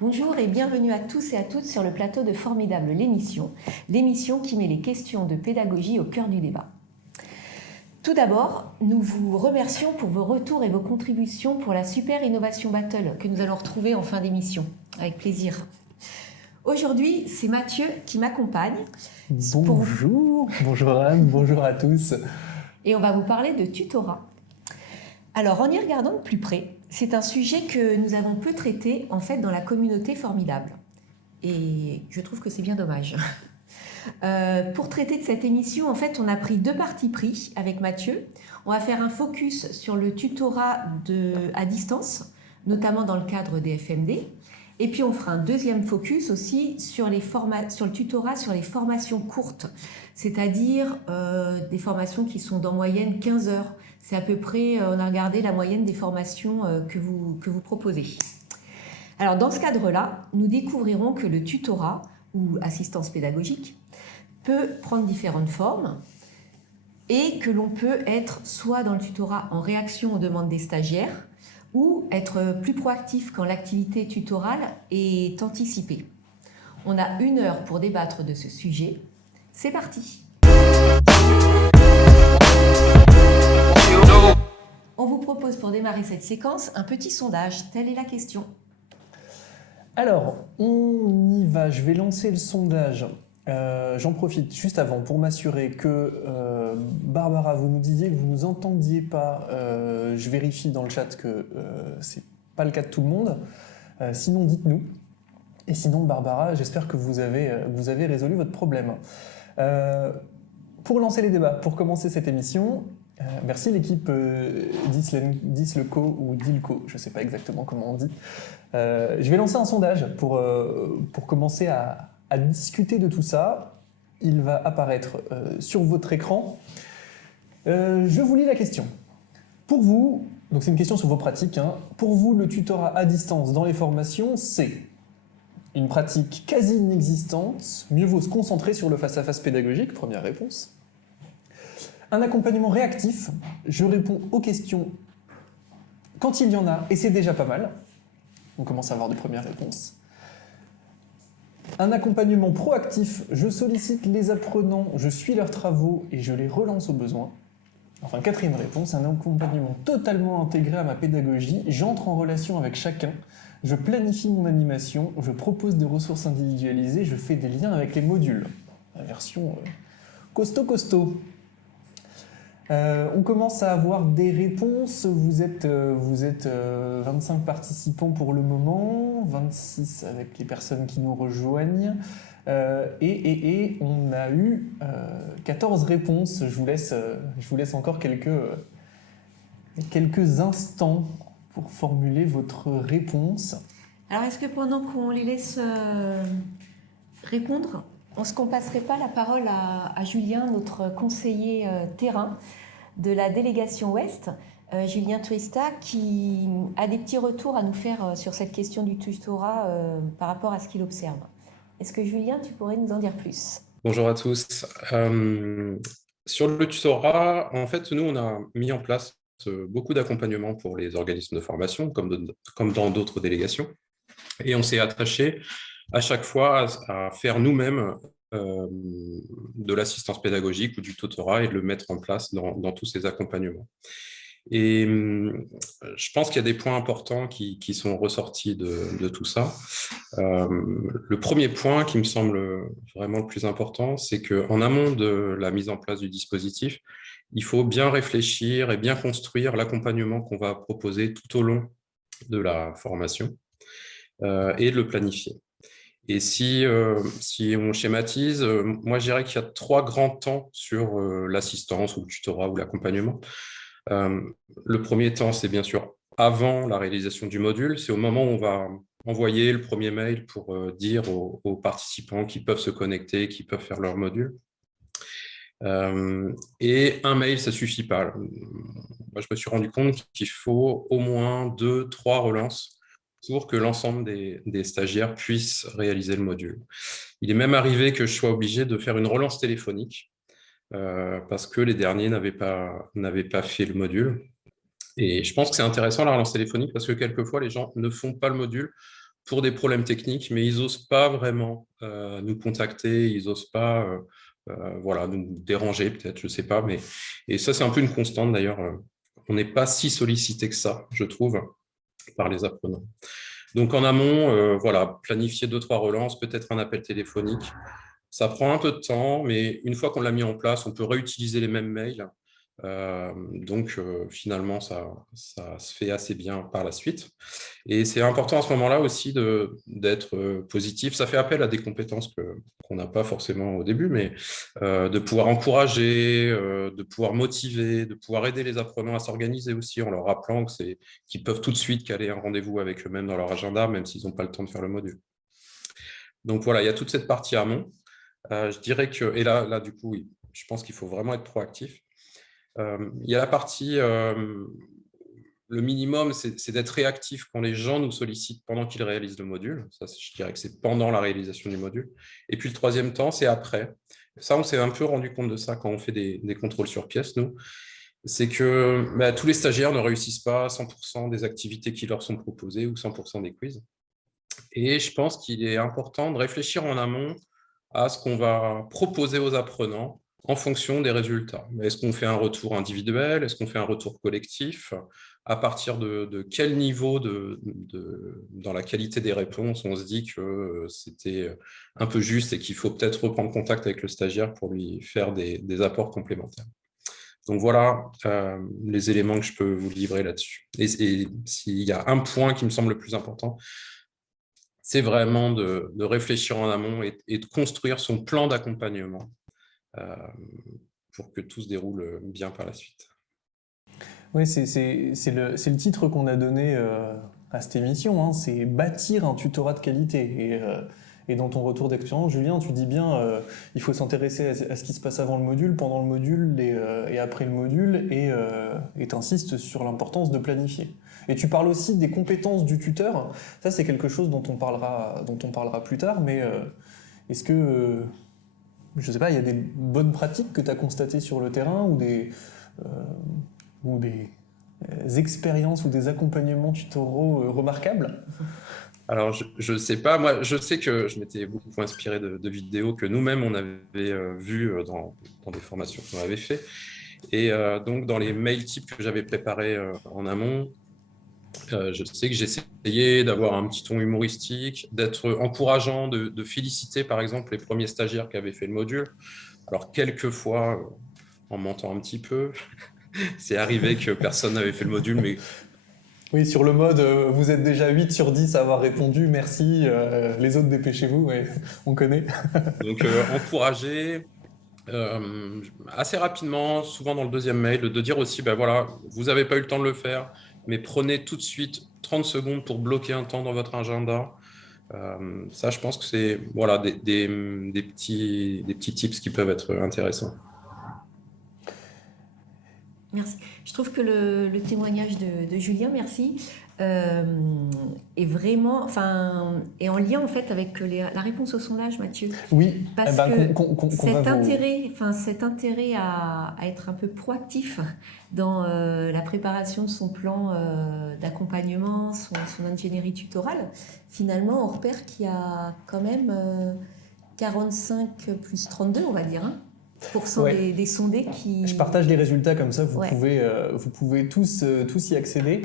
Bonjour et bienvenue à tous et à toutes sur le plateau de Formidable, l'émission qui met les questions de pédagogie au cœur du débat. Tout d'abord, nous vous remercions pour vos retours et vos contributions pour la super Innovation Battle que nous allons retrouver en fin d'émission, avec plaisir. Aujourd'hui, c'est Mathieu qui m'accompagne. Bonjour Anne, bonjour à tous. Et on va vous parler de tutorat. Alors, en y regardant de plus près, c'est un sujet que nous avons peu traité en fait dans la communauté Formidable. Et je trouve que c'est bien dommage. Pour traiter de cette émission, en fait, on a pris deux partis pris avec Mathieu. On va faire un focus sur le tutorat à distance, notamment dans le cadre des FMD. Et puis, on fera un deuxième focus aussi sur le tutorat sur les formations courtes, c'est-à-dire des formations qui sont d'en moyenne 15 heures. C'est à peu près, on a regardé la moyenne des formations que vous proposez. Alors, dans ce cadre-là, nous découvrirons que le tutorat, ou assistance pédagogique, peut prendre différentes formes et que l'on peut être soit dans le tutorat en réaction aux demandes des stagiaires ou être plus proactif quand l'activité tutorale est anticipée. On a 1 heure pour débattre de ce sujet. C'est parti! On vous propose pour démarrer cette séquence un petit sondage. Telle est la question. Alors, on y va. Je vais lancer le sondage. J'en profite juste avant pour m'assurer que Barbara, vous nous disiez que vous ne nous entendiez pas. Je vérifie dans le chat que c'est pas le cas de tout le monde. Sinon, dites-nous. Et sinon, Barbara, j'espère que vous avez résolu votre problème. Pour lancer les débats, pour commencer cette émission, merci l'équipe Disleco ou Dilco, je ne sais pas exactement comment on dit. Je vais lancer un sondage pour commencer à discuter de tout ça. Il va apparaître sur votre écran. Je vous lis la question. Pour vous, donc c'est une question sur vos pratiques, hein. Pour vous, le tutorat à distance dans les formations, c'est une pratique quasi inexistante, mieux vaut se concentrer sur le face-à-face pédagogique, première réponse. Un accompagnement réactif, je réponds aux questions quand il y en a, et c'est déjà pas mal. On commence à avoir des premières réponses. Un accompagnement proactif, je sollicite les apprenants, je suis leurs travaux et je les relance au besoin. Enfin, quatrième réponse, un accompagnement totalement intégré à ma pédagogie, j'entre en relation avec chacun, je planifie mon animation, je propose des ressources individualisées, je fais des liens avec les modules. La version costaud. On commence à avoir des réponses. Vous êtes 25 participants pour le moment, 26 avec les personnes qui nous rejoignent. Et on a eu 14 réponses. Je vous laisse encore quelques instants pour formuler votre réponse. Alors, est-ce que pendant qu'on les laisse répondre, est-ce qu'on ne passerait pas la parole à Julien, notre conseiller terrain de la délégation Ouest, Julien Twista, qui a des petits retours à nous faire sur cette question du tutorat par rapport à ce qu'il observe. Est-ce que Julien, tu pourrais nous en dire plus? Bonjour à tous. Sur le tutorat, en fait, nous, on a mis en place beaucoup d'accompagnements pour les organismes de formation, comme dans d'autres délégations. Et on s'est attaché à chaque fois à faire nous-mêmes de l'assistance pédagogique ou du tutorat et de le mettre en place dans tous ces accompagnements. Et je pense qu'il y a des points importants qui sont ressortis de tout ça. Le premier point qui me semble vraiment le plus important, c'est qu'en amont de la mise en place du dispositif, il faut bien réfléchir et bien construire l'accompagnement qu'on va proposer tout au long de la formation et de le planifier. Et si on schématise, moi je dirais qu'il y a 3 grands temps sur l'assistance ou le tutorat ou l'accompagnement. Le premier temps, c'est bien sûr avant la réalisation du module. C'est au moment où on va envoyer le premier mail pour dire aux participants qui peuvent se connecter, qui peuvent faire leur module. Et un mail, ça ne suffit pas. Moi, je me suis rendu compte qu'il faut au moins 2, 3 relances pour que l'ensemble des stagiaires puissent réaliser le module. Il est même arrivé que je sois obligé de faire une relance téléphonique parce que les derniers n'avaient pas fait le module. Et je pense que c'est intéressant la relance téléphonique parce que quelquefois, les gens ne font pas le module pour des problèmes techniques, mais ils n'osent pas vraiment nous contacter, ils n'osent pas voilà, nous déranger peut-être, je ne sais pas. Et ça, c'est un peu une constante d'ailleurs. On n'est pas si sollicité que ça, je trouve, par les apprenants. Donc en amont, voilà, planifier 2-3 relances, peut-être un appel téléphonique. Ça prend un peu de temps, mais une fois qu'on l'a mis en place, on peut réutiliser les mêmes mails. Donc finalement, ça se fait assez bien par la suite. Et c'est important à ce moment-là aussi d'être positif. Ça fait appel à des compétences qu'on n'a pas forcément au début, mais de pouvoir encourager, de pouvoir motiver, de pouvoir aider les apprenants à s'organiser aussi en leur rappelant qu'ils peuvent tout de suite caler un rendez-vous avec eux-mêmes dans leur agenda, même s'ils n'ont pas le temps de faire le module. Donc voilà, il y a toute cette partie amont. Je dirais que, et là du coup, oui, je pense qu'il faut vraiment être proactif. Il y a la partie, le minimum, c'est d'être réactif quand les gens nous sollicitent pendant qu'ils réalisent le module. Ça, je dirais que c'est pendant la réalisation du module. Et puis le troisième temps, c'est après. Ça, on s'est un peu rendu compte de ça quand on fait des contrôles sur pièce, nous. C'est que tous les stagiaires ne réussissent pas 100% des activités qui leur sont proposées ou 100% des quiz. Et je pense qu'il est important de réfléchir en amont à ce qu'on va proposer aux apprenants en fonction des résultats. Est-ce qu'on fait un retour individuel? Est-ce qu'on fait un retour collectif? À partir de quel niveau dans la qualité des réponses on se dit que c'était un peu juste et qu'il faut peut-être reprendre contact avec le stagiaire pour lui faire des apports complémentaires. Donc voilà les éléments que je peux vous livrer là-dessus. Et s'il y a un point qui me semble le plus important, c'est vraiment de réfléchir en amont et de construire son plan d'accompagnement pour que tout se déroule bien par la suite. Oui, c'est le titre qu'on a donné à cette émission, hein, c'est bâtir un tutorat de qualité. Et dans ton retour d'expérience, Julien, tu dis bien il faut s'intéresser à ce qui se passe avant le module, pendant le module et après le module, et t'insistes sur l'importance de planifier. Et tu parles aussi des compétences du tuteur. Ça, c'est quelque chose dont on parlera plus tard, mais est-ce que, je ne sais pas, il y a des bonnes pratiques que tu as constatées sur le terrain ou des expériences ou des accompagnements tutoraux remarquables? Alors, je ne sais pas. Moi, je sais que je m'étais beaucoup inspiré de vidéos que nous-mêmes, on avait vues dans des formations qu'on avait fait. Et donc, dans les mails types que j'avais préparés en amont, je sais que j'essayais d'avoir un petit ton humoristique, d'être encourageant, de féliciter, par exemple, les premiers stagiaires qui avaient fait le module. Alors, quelquefois, en mentant un petit peu, c'est arrivé que personne n'avait fait le module, mais... Oui, sur le mode, vous êtes déjà 8 sur 10 à avoir répondu, merci, les autres dépêchez-vous, ouais, on connaît. Donc, encourager assez rapidement, souvent dans le deuxième mail, de dire aussi, voilà, vous n'avez pas eu le temps de le faire, mais prenez tout de suite 30 secondes pour bloquer un temps dans votre agenda. Ça, je pense que c'est voilà, des petits tips qui peuvent être intéressants. Merci. Je trouve que le témoignage de Julien, merci, est vraiment, est en lien en fait avec la réponse au sondage, Mathieu. Oui, parce que cet intérêt à être un peu proactif dans la préparation de son plan d'accompagnement, son ingénierie tutorale, finalement, on repère qu'il y a quand même 45 plus 32, on va dire, hein, ouais. des sondés qui... Je partage les résultats comme ça, vous ouais. pouvez tous y accéder.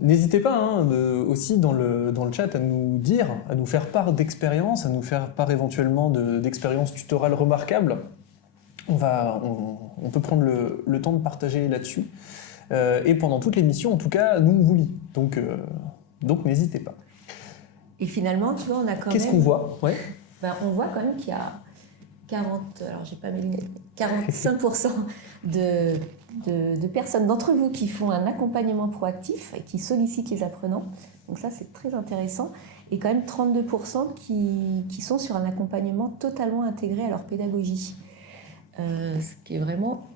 N'hésitez pas aussi dans le chat à nous dire, à nous faire part d'expériences, à nous faire part éventuellement d'expériences tutorales remarquables. On peut prendre le temps de partager là-dessus. Et pendant toute l'émission, en tout cas, nous on vous lit. Donc n'hésitez pas. Et finalement, tu vois, on a quand même... Qu'est-ce qu'on voit? Ouais. On voit quand même qu'il y a 45% de personnes d'entre vous qui font un accompagnement proactif et qui sollicitent les apprenants. Donc ça, c'est très intéressant. Et quand même 32% qui sont sur un accompagnement totalement intégré à leur pédagogie. Ce qui est vraiment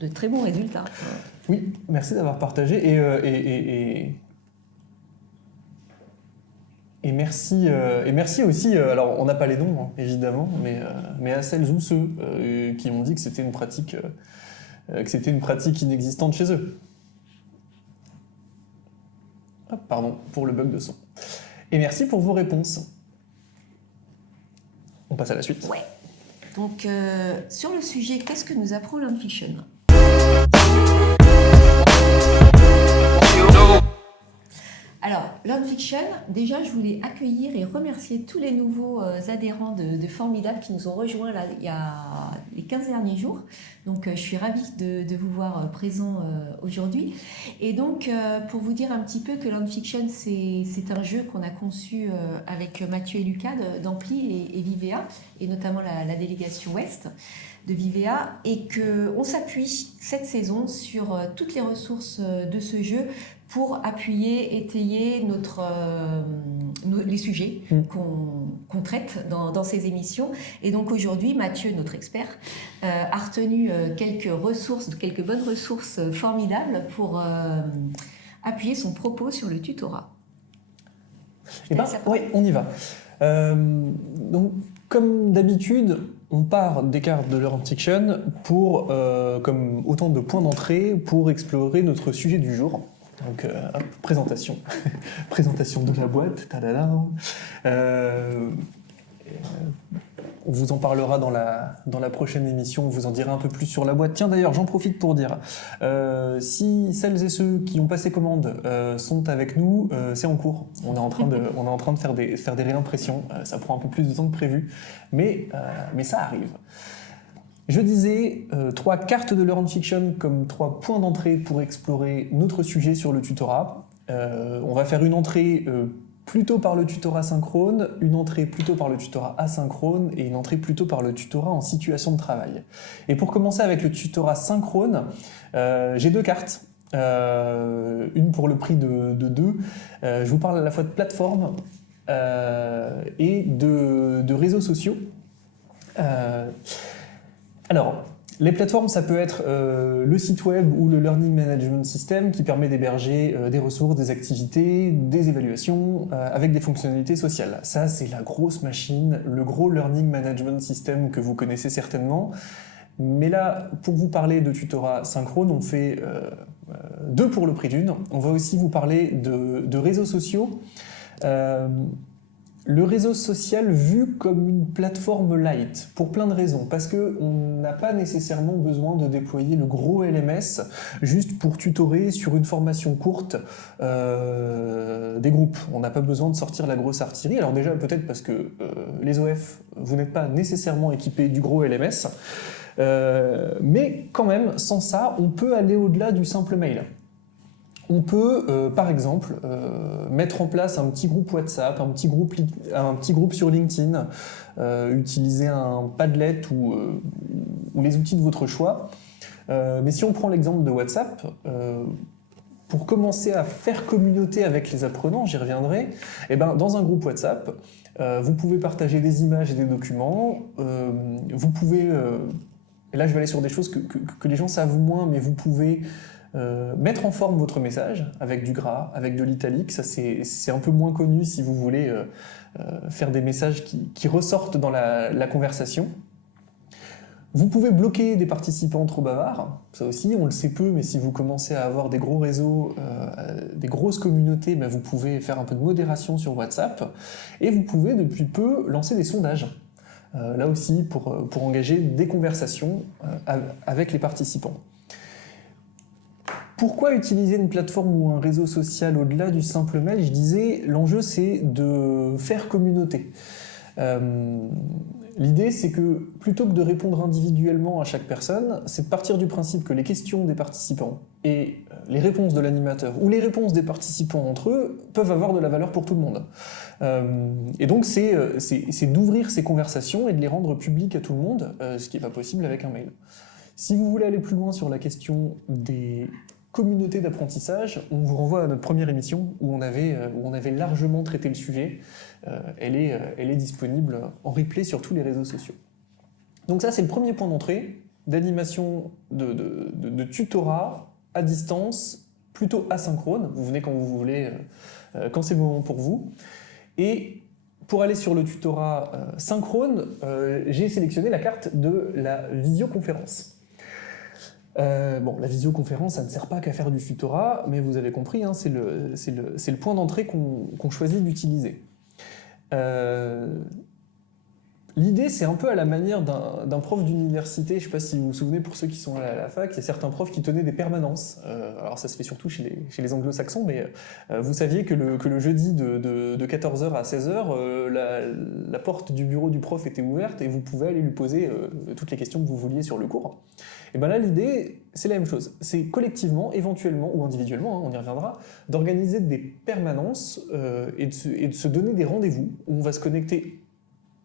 de très bons résultats. Oui, merci d'avoir partagé. Et merci aussi, alors on n'a pas les noms hein, évidemment, mais à celles ou ceux qui ont dit que c'était une pratique inexistante chez eux. Pardon pour le bug de son. Et merci pour vos réponses. On passe à la suite. Ouais. Donc, sur le sujet, qu'est-ce que nous apprend Learn Fiction ? Alors, Learn Fiction, déjà, je voulais accueillir et remercier tous les nouveaux adhérents de Formidable qui nous ont rejoints là, il y a les 15 derniers jours. Donc, je suis ravie de vous voir présents aujourd'hui. Et donc, pour vous dire un petit peu que Learn Fiction, c'est un jeu qu'on a conçu avec Mathieu et Lucas d'Ampli et Vivea, et notamment la délégation Ouest de Vivea, et qu'on s'appuie cette saison sur toutes les ressources de ce jeu pour appuyer, étayer les sujets qu'on traite dans ces émissions. Et donc aujourd'hui, Mathieu, notre expert, a retenu quelques bonnes ressources formidables pour appuyer son propos sur le tutorat. Eh ben, oui, on y va. Donc, comme d'habitude, on part des cartes de Learn Fiction comme autant de points d'entrée pour explorer notre sujet du jour. Donc, présentation. Présentation de la boîte. On vous en parlera dans la prochaine émission, on vous en dira un peu plus sur la boîte. Tiens, d'ailleurs, j'en profite pour dire, si celles et ceux qui ont passé commande sont avec nous, c'est en cours. On est en train de faire des réimpressions. Ça prend un peu plus de temps que prévu, mais ça arrive. Je disais 3 cartes de Learn Fiction comme 3 points d'entrée pour explorer notre sujet sur le tutorat. On va faire une entrée plutôt par le tutorat synchrone, une entrée plutôt par le tutorat asynchrone et une entrée plutôt par le tutorat en situation de travail. Et pour commencer avec le tutorat synchrone, j'ai 2 cartes. Une pour le prix de 2. Je vous parle à la fois de plateforme et de réseaux sociaux. Alors, les plateformes, ça peut être le site web ou le Learning Management System qui permet d'héberger des ressources, des activités, des évaluations avec des fonctionnalités sociales. Ça, c'est la grosse machine, le gros Learning Management System que vous connaissez certainement. Mais là, pour vous parler de tutorat synchrone, on fait 2 pour le prix d'une. On va aussi vous parler de réseaux sociaux. Le réseau social vu comme une plateforme light, pour plein de raisons, parce qu'on n'a pas nécessairement besoin de déployer le gros LMS juste pour tutorer sur une formation courte des groupes. On n'a pas besoin de sortir la grosse artillerie. Alors déjà, peut-être parce que les OF, vous n'êtes pas nécessairement équipés du gros LMS, mais quand même, sans ça, on peut aller au-delà du simple mail. On peut, par exemple, mettre en place un petit groupe WhatsApp, un petit groupe sur LinkedIn, utiliser un Padlet ou les outils de votre choix. Mais si on prend l'exemple de WhatsApp, pour commencer à faire communauté avec les apprenants, j'y reviendrai, et ben, dans un groupe WhatsApp, vous pouvez partager des images et des documents, vous pouvez, et là je vais aller sur des choses que les gens savent moins, mais vous pouvez mettre en forme votre message avec du gras, avec de l'italique. Ça c'est un peu moins connu si vous voulez faire des messages qui ressortent dans la conversation. Vous pouvez bloquer des participants trop bavards, ça aussi on le sait peu, mais si vous commencez à avoir des gros réseaux, des grosses communautés, ben vous pouvez faire un peu de modération sur WhatsApp, et vous pouvez depuis peu lancer des sondages, là aussi pour engager des conversations avec les participants. Pourquoi utiliser une plateforme ou un réseau social au-delà du simple mail ? Je disais, l'enjeu c'est de faire communauté. L'idée c'est que plutôt que de répondre individuellement à chaque personne, c'est de partir du principe que les questions des participants et les réponses de l'animateur ou les réponses des participants entre eux peuvent avoir de la valeur pour tout le monde. Et donc c'est d'ouvrir ces conversations et de les rendre publiques à tout le monde, ce qui n'est pas possible avec un mail. Si vous voulez aller plus loin sur la question des communauté d'apprentissage, on vous renvoie à notre première émission où on avait largement traité le sujet. Elle est disponible en replay sur tous les réseaux sociaux. Donc ça, c'est le premier point d'entrée, d'animation de tutorat à distance, plutôt asynchrone. Vous venez quand vous voulez, quand c'est le moment pour vous. Et pour aller sur le tutorat synchrone, j'ai sélectionné la carte de la visioconférence. Bon, la visioconférence, ça ne sert pas qu'à faire du tutorat, mais vous avez compris, hein, c'est le point d'entrée qu'on choisit d'utiliser. L'idée, c'est un peu à la manière d'un prof d'université. Je ne sais pas si vous vous souvenez, pour ceux qui sont à la fac, il y a certains profs qui tenaient des permanences. Alors ça se fait surtout chez les anglo-saxons, mais vous saviez que le jeudi de 14h à 16h, la porte du bureau du prof était ouverte et vous pouvez aller lui poser toutes les questions que vous vouliez sur le cours. Et bien là, l'idée, c'est la même chose. C'est collectivement, éventuellement ou individuellement, hein, on y reviendra, d'organiser des permanences et de se donner des rendez-vous où on va se connecter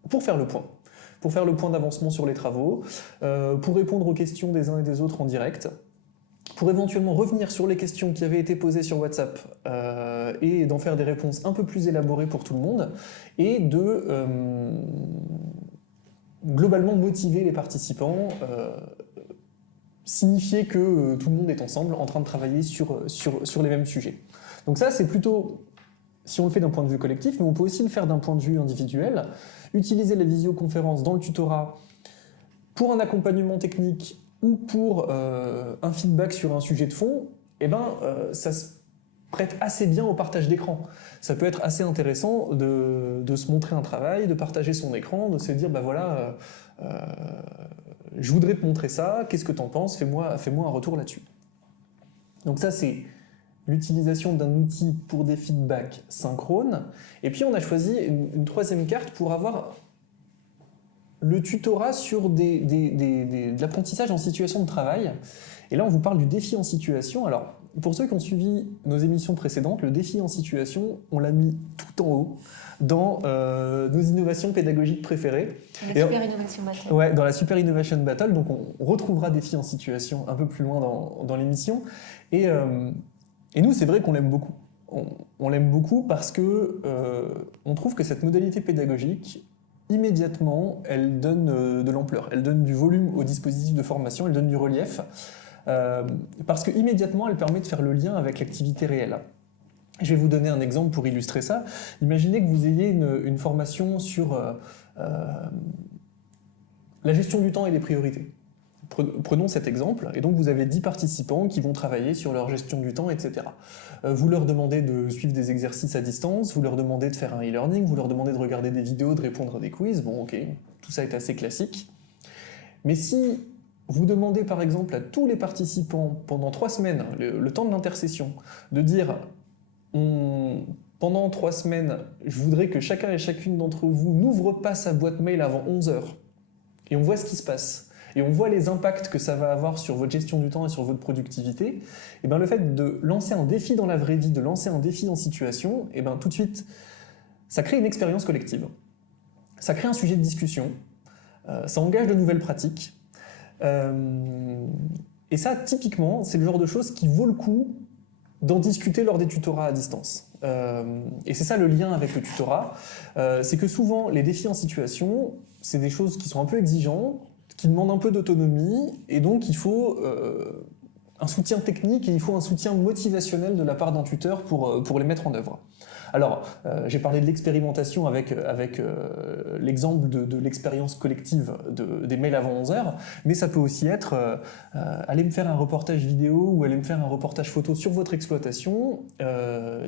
pour faire le point d'avancement sur les travaux, pour répondre aux questions des uns et des autres en direct, pour éventuellement revenir sur les questions qui avaient été posées sur WhatsApp et d'en faire des réponses un peu plus élaborées pour tout le monde, et de globalement motiver les participants, signifier que tout le monde est ensemble en train de travailler sur les mêmes sujets. Donc ça, c'est plutôt, si on le fait d'un point de vue collectif, mais on peut aussi le faire d'un point de vue individuel. Utiliser la visioconférence dans le tutorat pour un accompagnement technique ou pour un feedback sur un sujet de fond, ça se prête assez bien au partage d'écran. Ça peut être assez intéressant de se montrer un travail, de partager son écran, de se dire je voudrais te montrer ça, qu'est-ce que t'en penses, fais-moi un retour là-dessus. Donc ça, c'est l'utilisation d'un outil pour des feedbacks synchrones. Et puis on a choisi une troisième carte pour avoir le tutorat sur de l'apprentissage en situation de travail. Et là, on vous parle du défi en situation. Alors, pour ceux qui ont suivi nos émissions précédentes, le défi en situation, on l'a mis tout en haut dans nos innovations pédagogiques préférées. La Super Innovation Battle. Ouais, dans la Super Innovation Battle. Donc, on retrouvera défi en situation un peu plus loin dans l'émission. Et nous, c'est vrai qu'on l'aime beaucoup. On l'aime beaucoup parce que on trouve que cette modalité pédagogique, immédiatement, elle donne de l'ampleur, elle donne du volume au dispositif de formation, elle donne du relief, parce que immédiatement, elle permet de faire le lien avec l'activité réelle. Je vais vous donner un exemple pour illustrer ça. Imaginez que vous ayez une formation sur la gestion du temps et des priorités. Prenons cet exemple, et donc vous avez 10 participants qui vont travailler sur leur gestion du temps, etc. Vous leur demandez de suivre des exercices à distance, vous leur demandez de faire un e-learning, vous leur demandez de regarder des vidéos, de répondre à des quiz, bon ok, tout ça est assez classique. Mais si vous demandez par exemple à tous les participants pendant 3 semaines, le temps de l'intercession, de dire pendant 3 semaines, je voudrais que chacun et chacune d'entre vous n'ouvre pas sa boîte mail avant 11h, et on voit ce qui se passe. Et on voit les impacts que ça va avoir sur votre gestion du temps et sur votre productivité, et bien le fait de lancer un défi dans la vraie vie, de lancer un défi en situation, et bien tout de suite, ça crée une expérience collective. Ça crée un sujet de discussion, ça engage de nouvelles pratiques, et ça, typiquement, c'est le genre de choses qui vaut le coup d'en discuter lors des tutorats à distance. Et c'est ça le lien avec le tutorat, c'est que souvent, les défis en situation, c'est des choses qui sont un peu exigeantes, qui demandent un peu d'autonomie, et donc il faut un soutien technique et il faut un soutien motivationnel de la part d'un tuteur pour les mettre en œuvre. Alors, j'ai parlé de l'expérimentation avec l'exemple de l'expérience collective des mails avant 11h, mais ça peut aussi être aller me faire un reportage vidéo ou aller me faire un reportage photo sur votre exploitation,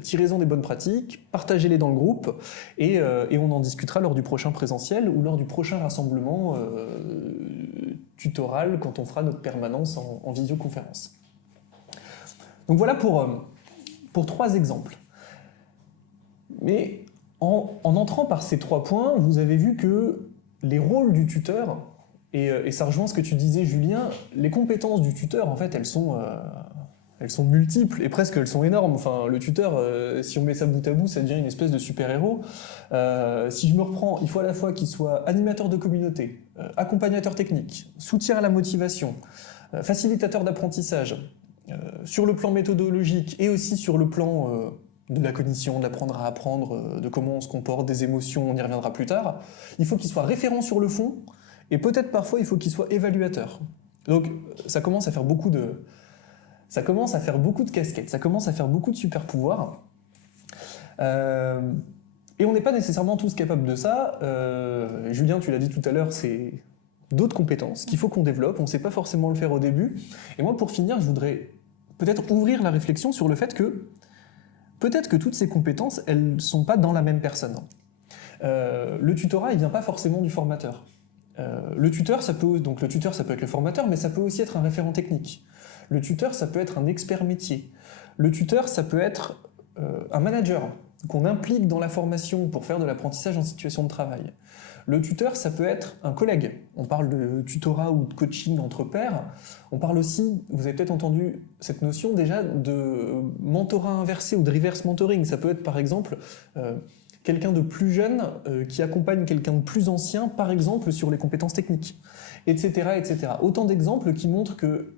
tirez-en des bonnes pratiques, partagez-les dans le groupe, et on en discutera lors du prochain présentiel ou lors du prochain rassemblement tutoral quand on fera notre permanence en visioconférence. Donc voilà pour 3 exemples. Mais en entrant par ces 3 points, vous avez vu que les rôles du tuteur, et ça rejoint ce que tu disais Julien, les compétences du tuteur, en fait, elles sont multiples et presque elles sont énormes. Enfin, le tuteur, si on met ça bout à bout, ça devient une espèce de super-héros. Si je me reprends, il faut à la fois qu'il soit animateur de communauté, accompagnateur technique, soutien à la motivation, facilitateur d'apprentissage, sur le plan méthodologique et aussi sur le plan de la cognition, d'apprendre à apprendre, de comment on se comporte, des émotions, on y reviendra plus tard. Il faut qu'il soit référent sur le fond, et peut-être parfois il faut qu'il soit évaluateur. Donc ça commence à faire beaucoup de casquettes, ça commence à faire beaucoup de super pouvoirs. Et on n'est pas nécessairement tous capables de ça. Julien, tu l'as dit tout à l'heure, d'autres compétences qu'il faut qu'on développe. On ne sait pas forcément le faire au début. Et moi, pour finir, je voudrais peut-être ouvrir la réflexion sur le fait que peut-être que toutes ces compétences, elles ne sont pas dans la même personne. Le tutorat, il ne vient pas forcément du formateur. Le tuteur, ça peut être le formateur, mais ça peut aussi être un référent technique. Le tuteur, ça peut être un expert métier. Le tuteur, ça peut être un manager qu'on implique dans la formation pour faire de l'apprentissage en situation de travail. Le tuteur, ça peut être un collègue. On parle de tutorat ou de coaching entre pairs. On parle aussi, vous avez peut-être entendu cette notion déjà, de mentorat inversé ou de reverse mentoring. Ça peut être par exemple quelqu'un de plus jeune qui accompagne quelqu'un de plus ancien, par exemple sur les compétences techniques, etc., etc. Autant d'exemples qui montrent que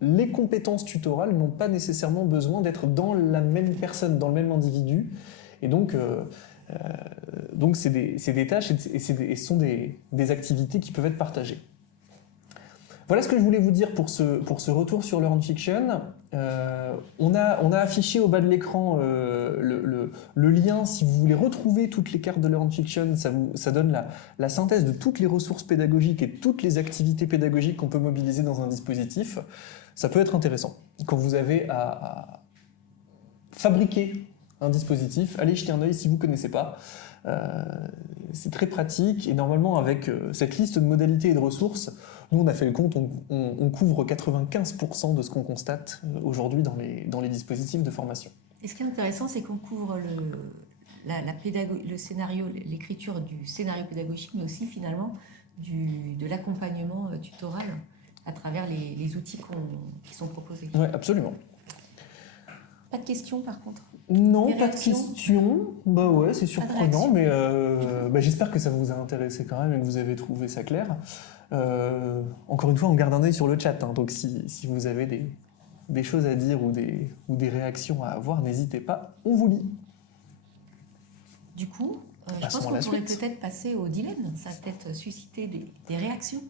les compétences tutorales n'ont pas nécessairement besoin d'être dans la même personne, dans le même individu. Et donc c'est des tâches et ce sont des activités qui peuvent être partagées. Voilà ce que je voulais vous dire pour ce retour sur Learn Fiction. On a affiché au bas de l'écran le lien si vous voulez retrouver toutes les cartes de Learn Fiction. Ça donne la synthèse de toutes les ressources pédagogiques et toutes les activités pédagogiques qu'on peut mobiliser dans un dispositif. Ça peut être intéressant. Quand vous avez à fabriquer un dispositif, allez jeter un œil si vous ne connaissez pas. C'est très pratique et normalement avec cette liste de modalités et de ressources, nous on a fait le compte, on couvre 95% de ce qu'on constate aujourd'hui dans les dispositifs de formation. Et ce qui est intéressant, c'est qu'on couvre le scénario, l'écriture du scénario pédagogique, mais aussi finalement de l'accompagnement tutoral à travers les outils qui sont proposés. Oui, absolument. Pas de questions par contre? Non, pas de questions. Bah ouais, c'est surprenant, mais j'espère que ça vous a intéressé quand même et que vous avez trouvé ça clair. Encore une fois, on garde un œil sur le chat, hein, donc si vous avez des choses à dire ou des réactions à avoir, n'hésitez pas, on vous lit. Du coup, je pense qu'on pourrait peut-être passer au dilemme. Ça va peut-être susciter des réactions.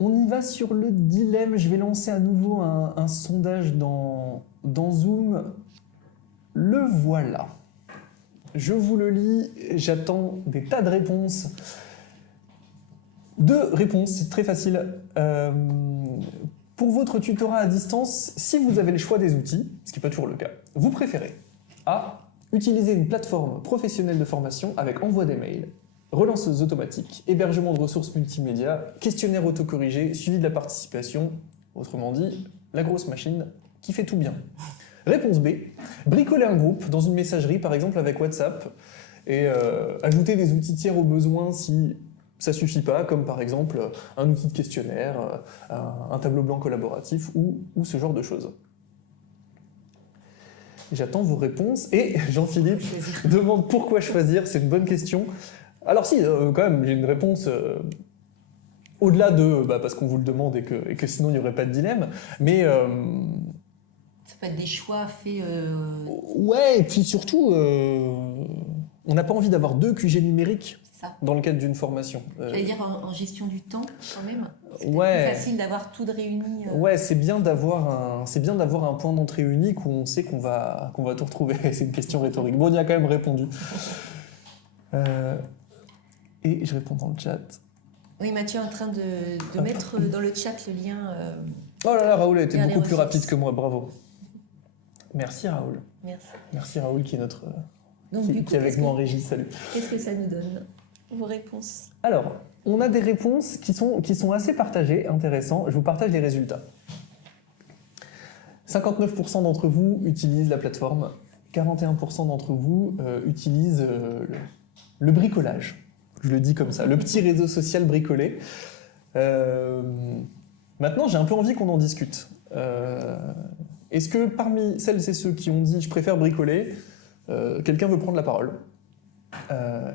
On y va sur le dilemme. Je vais lancer à nouveau un sondage dans Zoom. Le voilà. Je vous le lis. J'attends des tas de réponses. 2 réponses, c'est très facile. Pour votre tutorat à distance, si vous avez le choix des outils, ce qui n'est pas toujours le cas, vous préférez A. Utiliser une plateforme professionnelle de formation avec envoi des mails, relanceuse automatique, hébergement de ressources multimédia, questionnaire autocorrigé, suivi de la participation, autrement dit, la grosse machine qui fait tout bien. Réponse B, bricoler un groupe dans une messagerie, par exemple avec WhatsApp, et ajouter des outils tiers au besoin si ça ne suffit pas, comme par exemple un outil de questionnaire, un tableau blanc collaboratif ou ce genre de choses. J'attends vos réponses, et Jean-Philippe demande pourquoi choisir, c'est une bonne question. Alors si, quand même, j'ai une réponse au-delà de parce qu'on vous le demande et que sinon il n'y aurait pas de dilemme, mais... ça peut être des choix faits... Ouais, et puis surtout, on n'a pas envie d'avoir 2 QG numériques dans le cadre d'une formation. J'allais dire en gestion du temps, quand même. C'est plus facile d'avoir tout de réuni. Ouais, c'est bien d'avoir un point d'entrée unique où on sait qu'on va tout retrouver. C'est une question rhétorique. Bon, on y a quand même répondu. Et je réponds dans le chat. Oui, Mathieu est en train de mettre dans le chat le lien. Oh là là, Raoul a été beaucoup plus rapide que moi, bravo. Merci Raoul. Merci Raoul qui est qui est avec nous en régie, salut. Qu'est-ce que ça nous donne, vos réponses? Alors, on a des réponses qui sont assez partagées, intéressant. Je vous partage les résultats. 59% d'entre vous utilisent la plateforme, 41% d'entre vous utilisent le bricolage. Je le dis comme ça, le petit réseau social bricolé. Maintenant, j'ai un peu envie qu'on en discute. Est-ce que parmi celles et ceux qui ont dit « je préfère bricoler », quelqu'un veut prendre la parole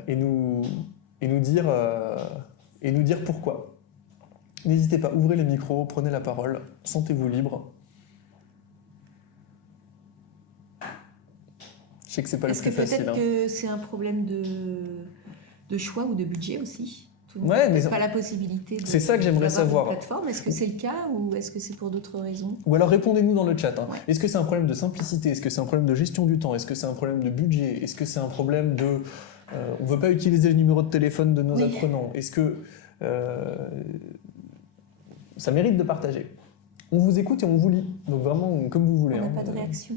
et nous dire pourquoi? N'hésitez pas, ouvrez les micros, prenez la parole, sentez-vous libre. Je sais que c'est pas le plus facile. Est-ce que peut-être que c'est un problème de choix ou de budget aussi? Ouais, mais pas la possibilité de, c'est ça que j'aimerais savoir. Plateforme. Est-ce que c'est le cas ou est-ce que c'est pour d'autres raisons? Ou alors répondez-nous dans le chat. Hein. Ouais. Est-ce que c'est un problème de simplicité? Est-ce que c'est un problème de gestion du temps? Est-ce que c'est un problème de budget? Est-ce que c'est un problème de on ne veut pas utiliser le numéro de téléphone de nos apprenants. Est-ce que ça mérite de partager? On vous écoute et on vous lit, donc vraiment comme vous voulez. On n'a pas de réaction.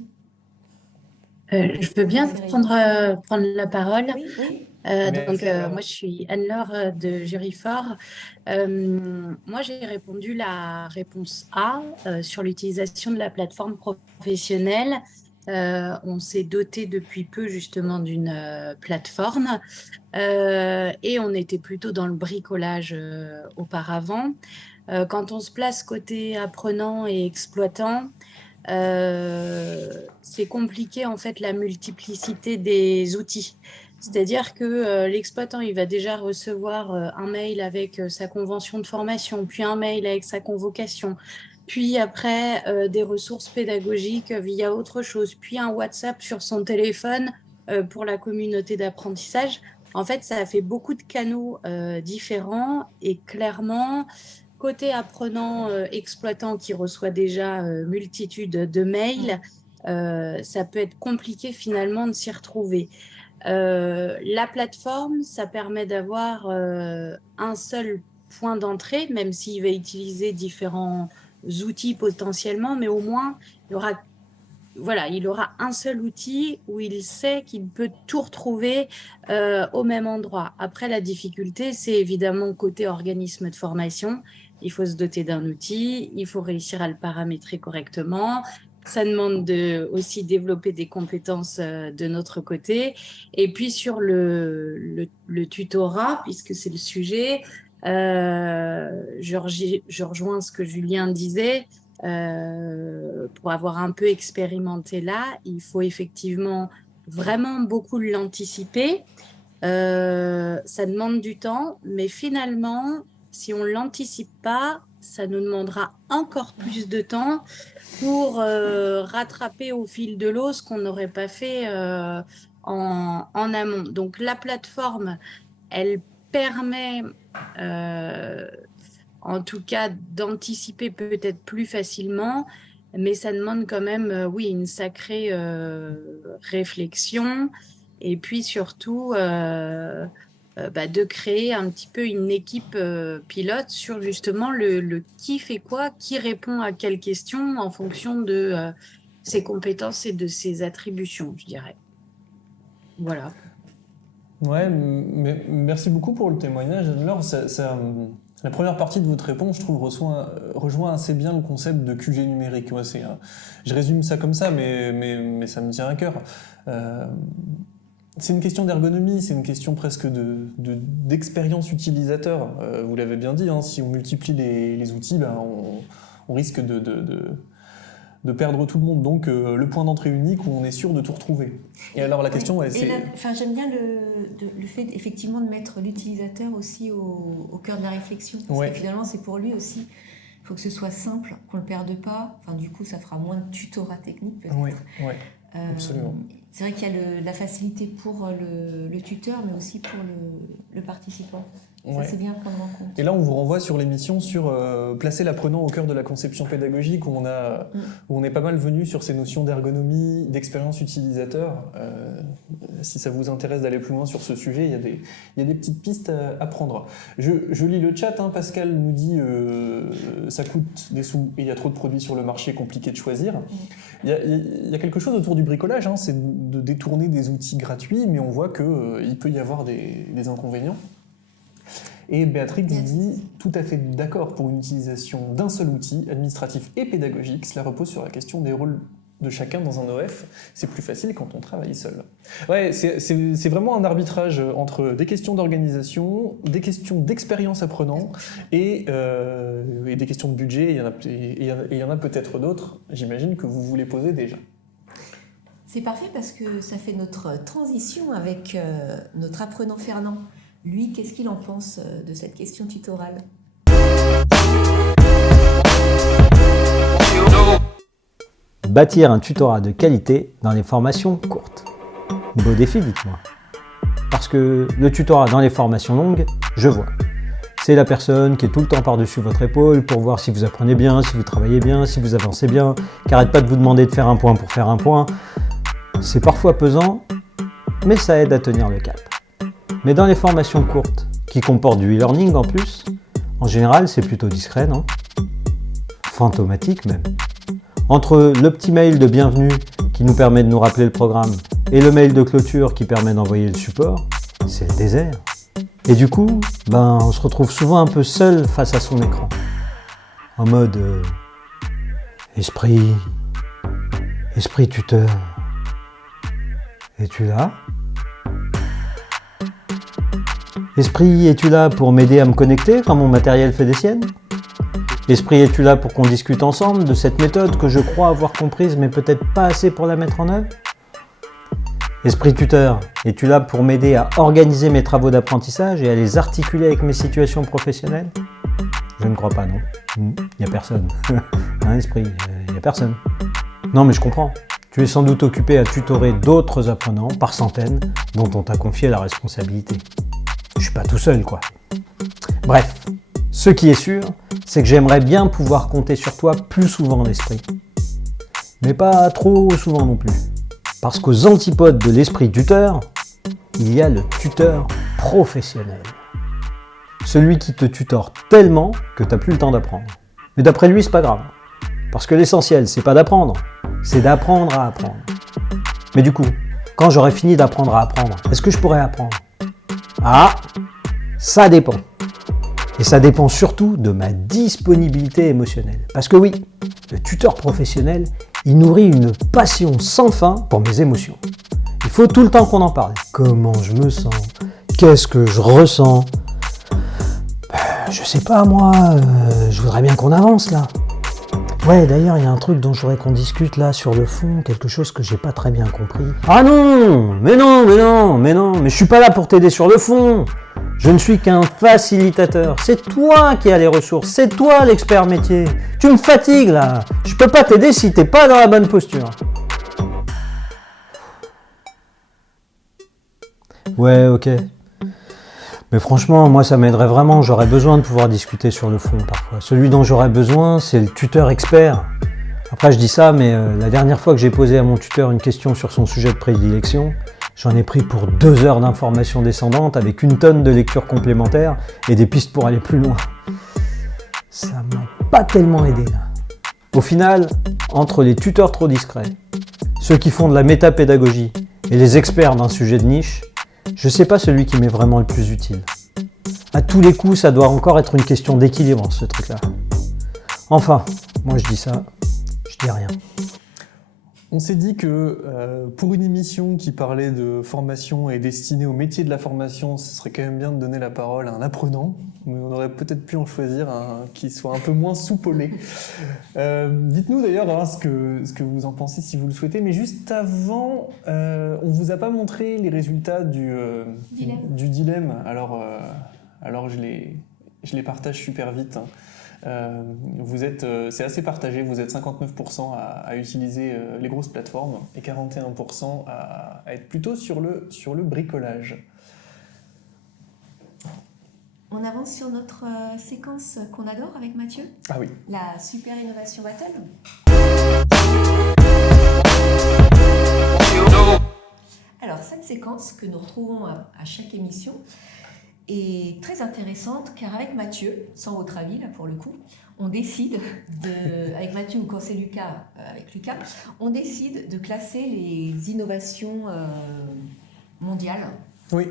Je veux bien prendre la parole. Oui, oui. Moi, je suis Anne-Laure de Jurifort. Moi, j'ai répondu la réponse A sur l'utilisation de la plateforme professionnelle. On s'est doté depuis peu justement d'une plateforme et on était plutôt dans le bricolage auparavant. Quand on se place côté apprenant et exploitant, c'est compliqué en fait la multiplicité des outils. C'est-à-dire que l'exploitant, il va déjà recevoir un mail avec sa convention de formation, puis un mail avec sa convocation, puis après des ressources pédagogiques via autre chose, puis un WhatsApp sur son téléphone pour la communauté d'apprentissage. En fait, ça fait beaucoup de canaux différents et clairement, côté apprenant exploitant qui reçoit déjà multitude de mails, ça peut être compliqué finalement de s'y retrouver. La plateforme, ça permet d'avoir un seul point d'entrée, même s'il va utiliser différents outils potentiellement, mais au moins, il aura un seul outil où il sait qu'il peut tout retrouver au même endroit. Après, la difficulté, c'est évidemment côté organisme de formation. Il faut se doter d'un outil, il faut réussir à le paramétrer correctement. Ça demande de aussi développer des compétences de notre côté. Et puis sur le tutorat, puisque c'est le sujet, je rejoins ce que Julien disait. Pour avoir un peu expérimenté là, il faut effectivement vraiment beaucoup l'anticiper. Ça demande du temps, mais finalement, si on ne l'anticipe pas, ça nous demandera encore plus de temps pour rattraper au fil de l'eau ce qu'on n'aurait pas fait en amont. Donc la plateforme, elle permet en tout cas d'anticiper peut-être plus facilement, mais ça demande quand même une sacrée réflexion et puis surtout de créer un petit peu une équipe pilote sur justement le qui fait quoi, qui répond à quelles questions en fonction de ses compétences et de ses attributions, je dirais. Voilà. Ouais, merci beaucoup pour le témoignage, Anne-Laure. La première partie de votre réponse, je trouve, rejoint assez bien le concept de QG numérique. Ouais, je résume ça comme ça, mais ça me tient à cœur. C'est une question d'ergonomie, c'est une question presque d'expérience utilisateur. Vous l'avez bien dit, hein, si on multiplie les outils, on risque de perdre tout le monde. Donc le point d'entrée unique où on est sûr de tout retrouver. Et alors la question, j'aime bien le fait effectivement de mettre l'utilisateur aussi au cœur de la réflexion. Parce que finalement, c'est pour lui aussi. Il faut que ce soit simple, qu'on ne le perde pas. Enfin, du coup, ça fera moins de tutorat technique peut-être. Oui, absolument. C'est vrai qu'il y a la facilité pour le tuteur, mais aussi pour le participant. Ça, c'est bien à prendre en compte. Et là, on vous renvoie sur l'émission sur placer l'apprenant au cœur de la conception pédagogique, où on est pas mal venu sur ces notions d'ergonomie, d'expérience utilisateur. Si ça vous intéresse d'aller plus loin sur ce sujet, il y a des petites pistes à prendre. Je lis le chat, hein, Pascal nous dit ça coûte des sous et il y a trop de produits sur le marché, compliqué de choisir. Il y a quelque chose autour du bricolage, hein, c'est de détourner des outils gratuits, mais on voit qu'il peut y avoir des inconvénients. Et Béatrix dit tout à fait d'accord pour une utilisation d'un seul outil, administratif et pédagogique. Cela repose sur la question des rôles de chacun dans un OF. C'est plus facile quand on travaille seul. Ouais, c'est vraiment un arbitrage entre des questions d'organisation, des questions d'expérience apprenant et des questions de budget. Il y en a peut-être d'autres, j'imagine, que vous voulez poser déjà. C'est parfait parce que ça fait notre transition avec notre apprenant Fernand. Lui, qu'est-ce qu'il en pense de cette question tutorale ? Bâtir un tutorat de qualité dans les formations courtes. Beau défi, dites-moi. Parce que le tutorat dans les formations longues, je vois. C'est la personne qui est tout le temps par-dessus votre épaule pour voir si vous apprenez bien, si vous travaillez bien, si vous avancez bien, qui n'arrête pas de vous demander de faire un point pour faire un point. C'est parfois pesant, mais ça aide à tenir le cap. Mais dans les formations courtes, qui comportent du e-learning en plus, en général, c'est plutôt discret, non? Fantomatique même. Entre le petit mail de bienvenue qui nous permet de nous rappeler le programme et le mail de clôture qui permet d'envoyer le support, c'est le désert. Et du coup, on se retrouve souvent un peu seul face à son écran. En mode esprit tuteur, es-tu là? Esprit, es-tu là pour m'aider à me connecter quand mon matériel fait des siennes? Esprit, es-tu là pour qu'on discute ensemble de cette méthode que je crois avoir comprise mais peut-être pas assez pour la mettre en œuvre? Esprit tuteur, es-tu là pour m'aider à organiser mes travaux d'apprentissage et à les articuler avec mes situations professionnelles? Je ne crois pas, non. Il n'y a personne. Hein, esprit, il n'y a personne. Non, mais je comprends. Tu es sans doute occupé à tutorer d'autres apprenants, par centaines, dont on t'a confié la responsabilité. Je suis pas tout seul, quoi. Bref, ce qui est sûr, c'est que j'aimerais bien pouvoir compter sur toi plus souvent, l'esprit. Mais pas trop souvent non plus. Parce qu'aux antipodes de l'esprit tuteur, il y a le tuteur professionnel. Celui qui te tutore tellement que tu n'as plus le temps d'apprendre. Mais d'après lui, c'est pas grave. Parce que l'essentiel, c'est pas d'apprendre, c'est d'apprendre à apprendre. Mais du coup, quand j'aurai fini d'apprendre à apprendre, est-ce que je pourrai apprendre? Ah, ça dépend. Et ça dépend surtout de ma disponibilité émotionnelle. Parce que oui, le tuteur professionnel, il nourrit une passion sans fin pour mes émotions. Il faut tout le temps qu'on en parle. Comment je me sens? Qu'est-ce que je ressens? Je sais pas moi, je voudrais bien qu'on avance là. Ouais, d'ailleurs, il y a un truc dont je voudrais qu'on discute là sur le fond, quelque chose que j'ai pas très bien compris. Ah non, mais je suis pas là pour t'aider sur le fond. Je ne suis qu'un facilitateur. C'est toi qui as les ressources, c'est toi l'expert métier. Tu me fatigues là. Je peux pas t'aider si t'es pas dans la bonne posture. Ouais, ok. Mais franchement, moi ça m'aiderait vraiment, j'aurais besoin de pouvoir discuter sur le fond parfois. Celui dont j'aurais besoin, c'est le tuteur expert. Après je dis ça, mais la dernière fois que j'ai posé à mon tuteur une question sur son sujet de prédilection, j'en ai pris pour 2 heures d'informations descendantes avec 1 tonne de lectures complémentaires et des pistes pour aller plus loin. Ça m'a pas tellement aidé là. Au final, entre les tuteurs trop discrets, ceux qui font de la métapédagogie et les experts d'un sujet de niche, je sais pas celui qui m'est vraiment le plus utile. À tous les coups, ça doit encore être une question d'équilibre, ce truc-là. Enfin, moi je dis ça, je dis rien. On s'est dit que pour une émission qui parlait de formation et destinée au métier de la formation, ce serait quand même bien de donner la parole à un apprenant, mais on aurait peut-être pu en choisir un qui soit un peu moins soupolé. Dites-nous d'ailleurs ce que vous en pensez si vous le souhaitez, mais juste avant, on vous a pas montré les résultats du dilemme. Alors je les partage super vite. Hein. C'est assez partagé, vous êtes 59% à utiliser les grosses plateformes et 41% à être plutôt sur le bricolage. On avance sur notre séquence qu'on adore avec Mathieu, Ah oui. la Super Innovation Battle. Alors cette séquence que nous retrouvons à chaque émission est très intéressante car avec Mathieu, sans votre avis là pour le coup, on décide avec Mathieu ou quand c'est Lucas, avec Lucas, on décide de classer les innovations mondiales. Oui.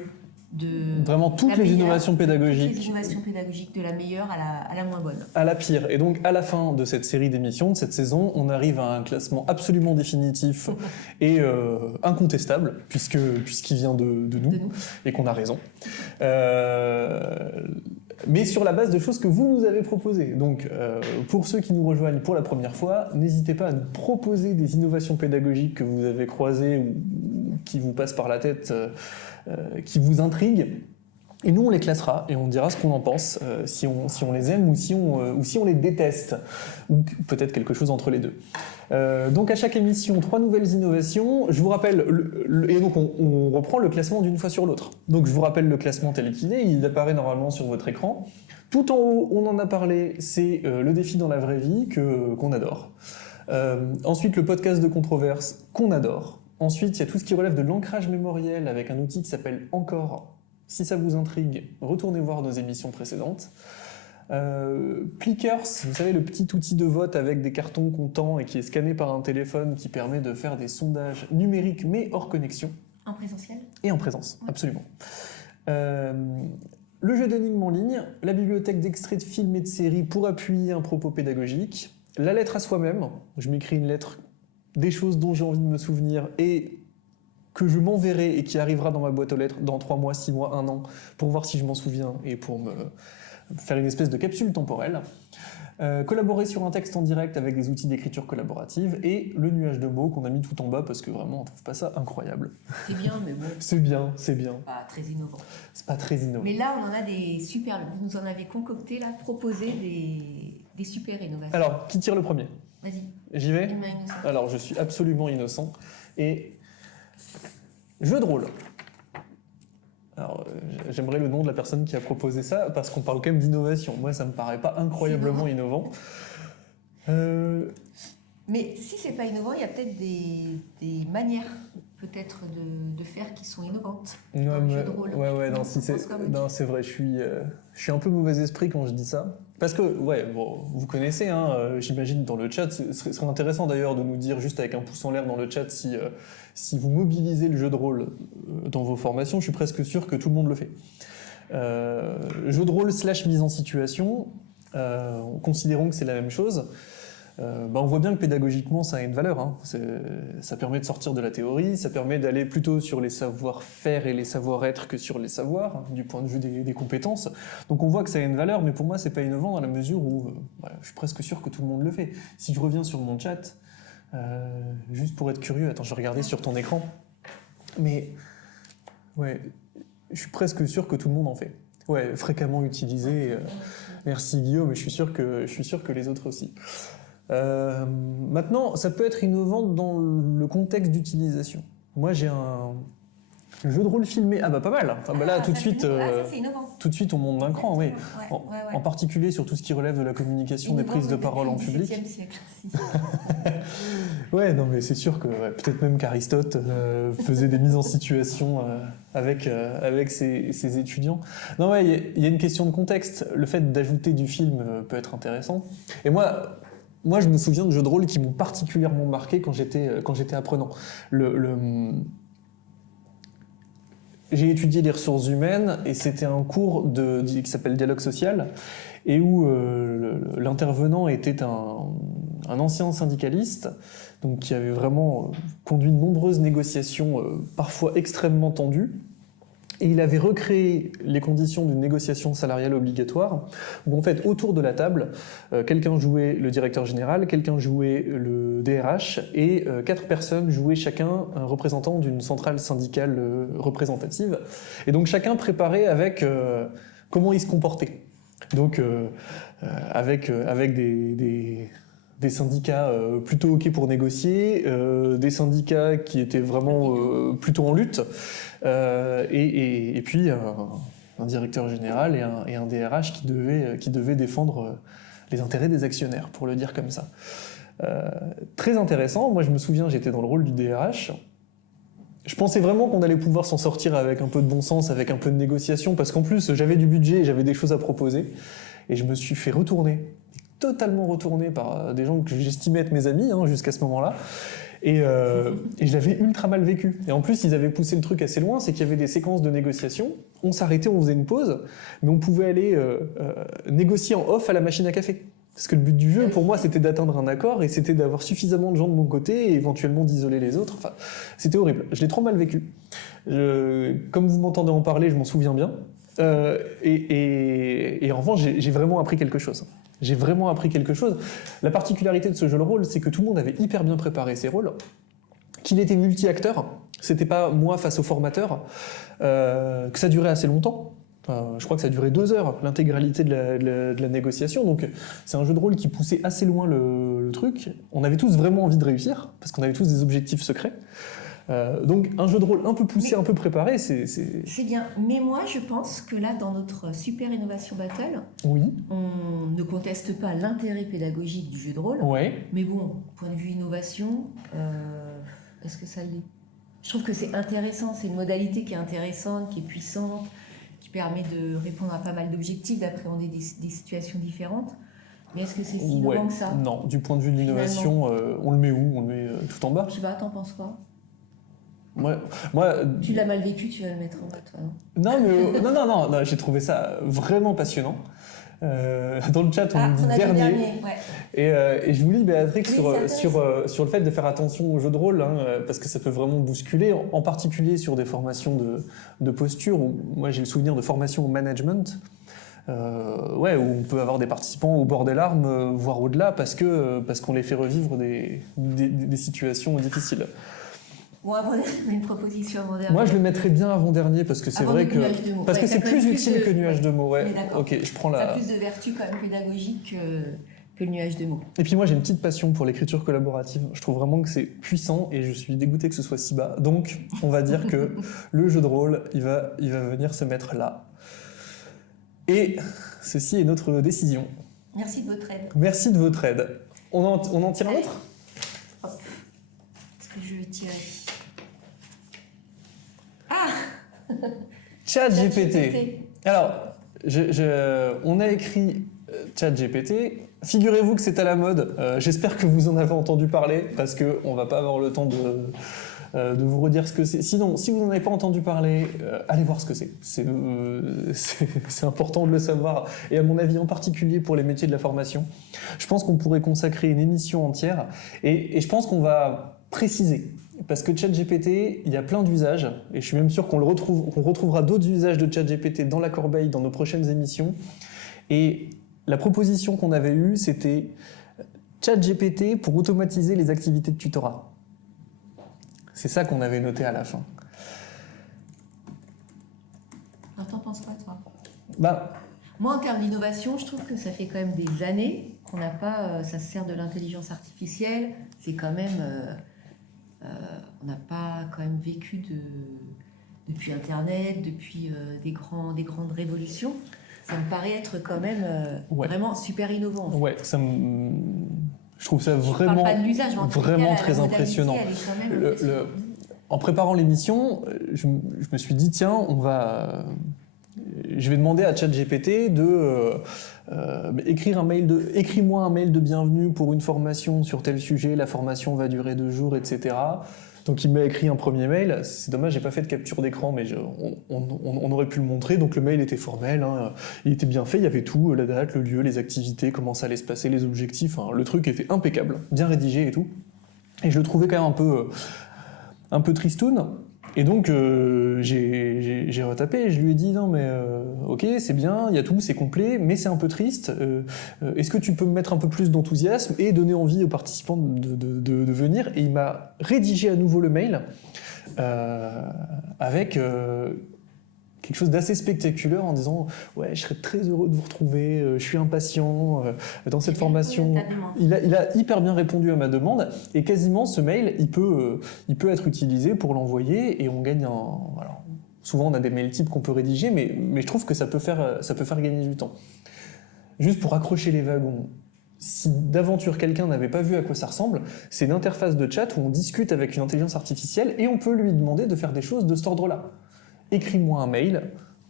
Vraiment toutes les innovations pédagogiques. Toutes les innovations pédagogiques, de la meilleure à la moins bonne. À la pire. Et donc, à la fin de cette série d'émissions, de cette saison, on arrive à un classement absolument définitif et incontestable, puisqu'il vient de nous, et qu'on a raison. Mais sur la base de choses que vous nous avez proposées. Donc, pour ceux qui nous rejoignent pour la première fois, n'hésitez pas à nous proposer des innovations pédagogiques que vous avez croisées ou qui vous passent par la tête, qui vous intriguent. Et nous, on les classera et on dira ce qu'on en pense, si on les aime ou si on les déteste, ou peut-être quelque chose entre les deux. Donc à chaque émission, 3 nouvelles innovations. Je vous rappelle, et donc on reprend le classement d'une fois sur l'autre. Donc je vous rappelle le classement tel qu'il est, il apparaît normalement sur votre écran. Tout en haut, on en a parlé, c'est le défi dans la vraie vie qu'on adore. Ensuite, le podcast de controverse qu'on adore. Ensuite, il y a tout ce qui relève de l'ancrage mémoriel avec un outil qui s'appelle Encore. Si ça vous intrigue, retournez voir nos émissions précédentes. Plickers, vous savez, le petit outil de vote avec des cartons comptants et qui est scanné par un téléphone qui permet de faire des sondages numériques mais hors connexion. En présentiel? Et en présence, Ouais. absolument. Le jeu d'énigmes en ligne, la bibliothèque d'extraits de films et de séries pour appuyer un propos pédagogique, la lettre à soi-même, je m'écris une lettre des choses dont j'ai envie de me souvenir et que je m'enverrai et qui arrivera dans ma boîte aux lettres dans 3 mois, 6 mois, 1 an, pour voir si je m'en souviens et pour me faire une espèce de capsule temporelle. Collaborer sur un texte en direct avec des outils d'écriture collaborative et le nuage de mots qu'on a mis tout en bas parce que vraiment on trouve pas ça incroyable. C'est bien, mais bon, C'est bien, c'est bien. pas très innovant. C'est pas très innovant. Mais là, on en a des super. Vous nous en avez concocté, là, proposé des super innovations. Alors, qui tire le premier? Vas-y, J'y vais? dis-moi innocent. Alors, je suis absolument innocent. Et jeu de rôle. Alors, j'aimerais le nom de la personne qui a proposé ça, parce qu'on parle quand même d'innovation. Moi, ça me paraît pas incroyablement innovant. Mais si c'est pas innovant, il y a peut-être des manières peut-être de faire qui sont innovantes. Ouais, Dans le jeu de rôle. ouais, non, Non, si je pense comme non, c'est vrai, je suis un peu mauvais esprit quand je dis ça. Parce que, ouais, bon, vous connaissez, hein, j'imagine dans le chat, ce serait intéressant d'ailleurs de nous dire juste avec un pouce en l'air dans le chat si vous mobilisez le jeu de rôle dans vos formations. Je suis presque sûr que tout le monde le fait. Jeu de rôle / mise en situation, considérons que c'est la même chose. On voit bien que pédagogiquement ça a une valeur, hein. Ça permet de sortir de la théorie, ça permet d'aller plutôt sur les savoir-faire et les savoir-être que sur les savoirs, hein, du point de vue des compétences. Donc on voit que ça a une valeur, mais pour moi c'est pas innovant dans la mesure où je suis presque sûr que tout le monde le fait. Si je reviens sur mon chat, juste pour être curieux, attends, je vais regarder sur ton écran, mais ouais, je suis presque sûr que tout le monde en fait. Ouais, fréquemment utilisé. Merci Guillaume, mais je suis sûr que les autres aussi. Maintenant, ça peut être innovant dans le contexte d'utilisation. Moi, j'ai un jeu de rôle filmé. Ah bah pas mal. Ah bah là, tout de ça, suite, c'est nouveau. Ah, ça, c'est innovant. tout de suite, on monte d'un cran, oui. Ouais, ouais. En particulier sur tout ce qui relève de la communication, des Innovant, prises de mais parole en depuis le public. XVIIe siècle. Si. Ouais, non, mais c'est sûr que peut-être même qu'Aristote faisait des mises en situation avec ses étudiants. Non, ouais, il y a une question de contexte. Le fait d'ajouter du film peut être intéressant. Et moi, je me souviens de jeux de rôle qui m'ont particulièrement marqué quand j'étais apprenant. J'ai étudié les ressources humaines et c'était un cours qui s'appelle Dialogue social et où l'intervenant était un ancien syndicaliste donc qui avait vraiment conduit de nombreuses négociations parfois extrêmement tendues. Et il avait recréé les conditions d'une négociation salariale obligatoire, où en fait, autour de la table, quelqu'un jouait le directeur général, quelqu'un jouait le DRH, et 4 personnes jouaient chacun un représentant d'une centrale syndicale représentative. Et donc chacun préparait avec comment il se comportait. Donc avec des syndicats plutôt OK pour négocier, des syndicats qui étaient vraiment plutôt en lutte, et puis un directeur général et un DRH qui devait défendre les intérêts des actionnaires, pour le dire comme ça. Très intéressant. Moi, je me souviens, j'étais dans le rôle du DRH. Je pensais vraiment qu'on allait pouvoir s'en sortir avec un peu de bon sens, avec un peu de négociation, parce qu'en plus, j'avais du budget et j'avais des choses à proposer. Et je me suis fait retourner, totalement retourné par des gens que j'estimais être mes amis jusqu'à ce moment-là. Et je l'avais ultra mal vécu. Et en plus, ils avaient poussé le truc assez loin, c'est qu'il y avait des séquences de négociation. On s'arrêtait, on faisait une pause, mais on pouvait aller négocier en off à la machine à café. Parce que le but du jeu, pour moi, c'était d'atteindre un accord et c'était d'avoir suffisamment de gens de mon côté et éventuellement d'isoler les autres. Enfin, c'était horrible. Je l'ai trop mal vécu. Comme vous m'entendez en parler, je m'en souviens bien. Et en revanche, j'ai vraiment appris quelque chose. J'ai vraiment appris quelque chose. La particularité de ce jeu de rôle, c'est que tout le monde avait hyper bien préparé ses rôles, qu'il était multi-acteur, c'était pas moi face au formateur, que ça durait assez longtemps. Je crois que ça durait 2 heures, l'intégralité de la négociation. Donc c'est un jeu de rôle qui poussait assez loin le truc. On avait tous vraiment envie de réussir, parce qu'on avait tous des objectifs secrets. Donc un jeu de rôle un peu poussé, un peu préparé, c'est bien. Mais moi, je pense que là, dans notre Super Innovation Battle, oui. On ne conteste pas l'intérêt pédagogique du jeu de rôle. Ouais. Mais bon, point de vue innovation, est-ce que ça l'est? Je trouve que c'est intéressant, c'est une modalité qui est intéressante, qui est puissante, permet de répondre à pas mal d'objectifs, d'appréhender des situations différentes. Mais est-ce que c'est si Ouais. innovant que ça? Non, du point de vue de l'innovation, on le met où? On le met tout en bas? Je sais pas, t'en penses quoi? Moi, Tu l'as mal vécu, tu vas le mettre en bas, toi, non? non, mais non, j'ai trouvé ça vraiment passionnant. Dans le chat, on nous dit on a dit dernier. ouais. Et je vous lis, Béatrix, Oui, sur le fait de faire attention au jeu de rôle, hein, parce que ça peut vraiment bousculer, en particulier sur des formations de posture. Où, moi, j'ai le souvenir de formations au management, où on peut avoir des participants au bord des larmes, voire au-delà, parce qu'on les fait revivre des situations difficiles. Bon, une proposition avant-dernière. Moi, je le mettrais bien avant-dernier, parce que c'est Avant vrai le que... nuage de mots. Parce Ouais, que ça c'est peut plus être utile de- que nuage de mots, ouais. On est d'accord. Ok, je prends Ça a la... plus de vertu quand même pédagogique que le nuage de mots. Et puis moi, j'ai une petite passion pour l'écriture collaborative. Je trouve vraiment que c'est puissant et je suis dégoûté que ce soit si bas. Donc, on va dire que le jeu de rôle, il va venir se mettre là. Et ceci est notre décision. Merci de votre aide. Merci de votre aide. On en tire un Allez. autre? Hop. Est-ce que je vais tirer? Ah, ChatGPT. Alors, on a écrit ChatGPT. Figurez-vous que c'est à la mode. J'espère que vous en avez entendu parler parce qu'on ne va pas avoir le temps de vous redire ce que c'est. Sinon, si vous n'en avez pas entendu parler, allez voir ce que c'est. C'est important de le savoir. Et à mon avis, en particulier pour les métiers de la formation, je pense qu'on pourrait consacrer une émission entière. Et je pense qu'on va préciser. Parce que ChatGPT, il y a plein d'usages, et je suis même sûr qu'on retrouvera d'autres usages de ChatGPT dans la corbeille dans nos prochaines émissions. Et la proposition qu'on avait eue, c'était ChatGPT pour automatiser les activités de tutorat. C'est ça qu'on avait noté à la fin. alors t'en penses quoi, toi? Bah, Moi, en termes d'innovation, je trouve que ça fait quand même des années qu'on n'a pas... ça se sert de l'intelligence artificielle. C'est quand même... on n'a pas quand même vécu depuis Internet, depuis des grandes révolutions. Ça me paraît être quand même Ouais. vraiment super innovant. En fait. ouais, je trouve ça Je vraiment... parle pas de l'usage, mais en tout cas, vraiment la très modernité, impressionnant. elle est quand même impressionnante. En préparant l'émission, je me suis dit, tiens, je vais demander à ChatGPT écris-moi un mail de bienvenue pour une formation sur tel sujet, la formation va durer 2 jours, etc. Donc il m'a écrit un premier mail, c'est dommage, j'ai pas fait de capture d'écran, mais on aurait pu le montrer, donc le mail était formel, hein, il était bien fait, il y avait tout, la date, le lieu, les activités, comment ça allait se passer, les objectifs, hein, le truc était impeccable, bien rédigé et tout. Et je le trouvais quand même un peu tristoun. Et donc j'ai retapé et je lui ai dit non mais ok c'est bien, il y a tout, c'est complet, mais c'est un peu triste. Est-ce que tu peux me mettre un peu plus d'enthousiasme et donner envie aux participants de venir? Et il m'a rédigé à nouveau le mail avec quelque chose d'assez spectaculaire en disant ouais je serais très heureux de vous retrouver, je suis impatient dans cette formation. Il a hyper bien répondu à ma demande et quasiment ce mail il peut être utilisé pour l'envoyer et on gagne alors, souvent on a des mails types qu'on peut rédiger mais je trouve que ça peut faire gagner du temps. Juste pour accrocher les wagons. Si d'aventure quelqu'un n'avait pas vu à quoi ça ressemble, c'est une interface de chat où on discute avec une intelligence artificielle et on peut lui demander de faire des choses de cet ordre-là. Écris-moi un mail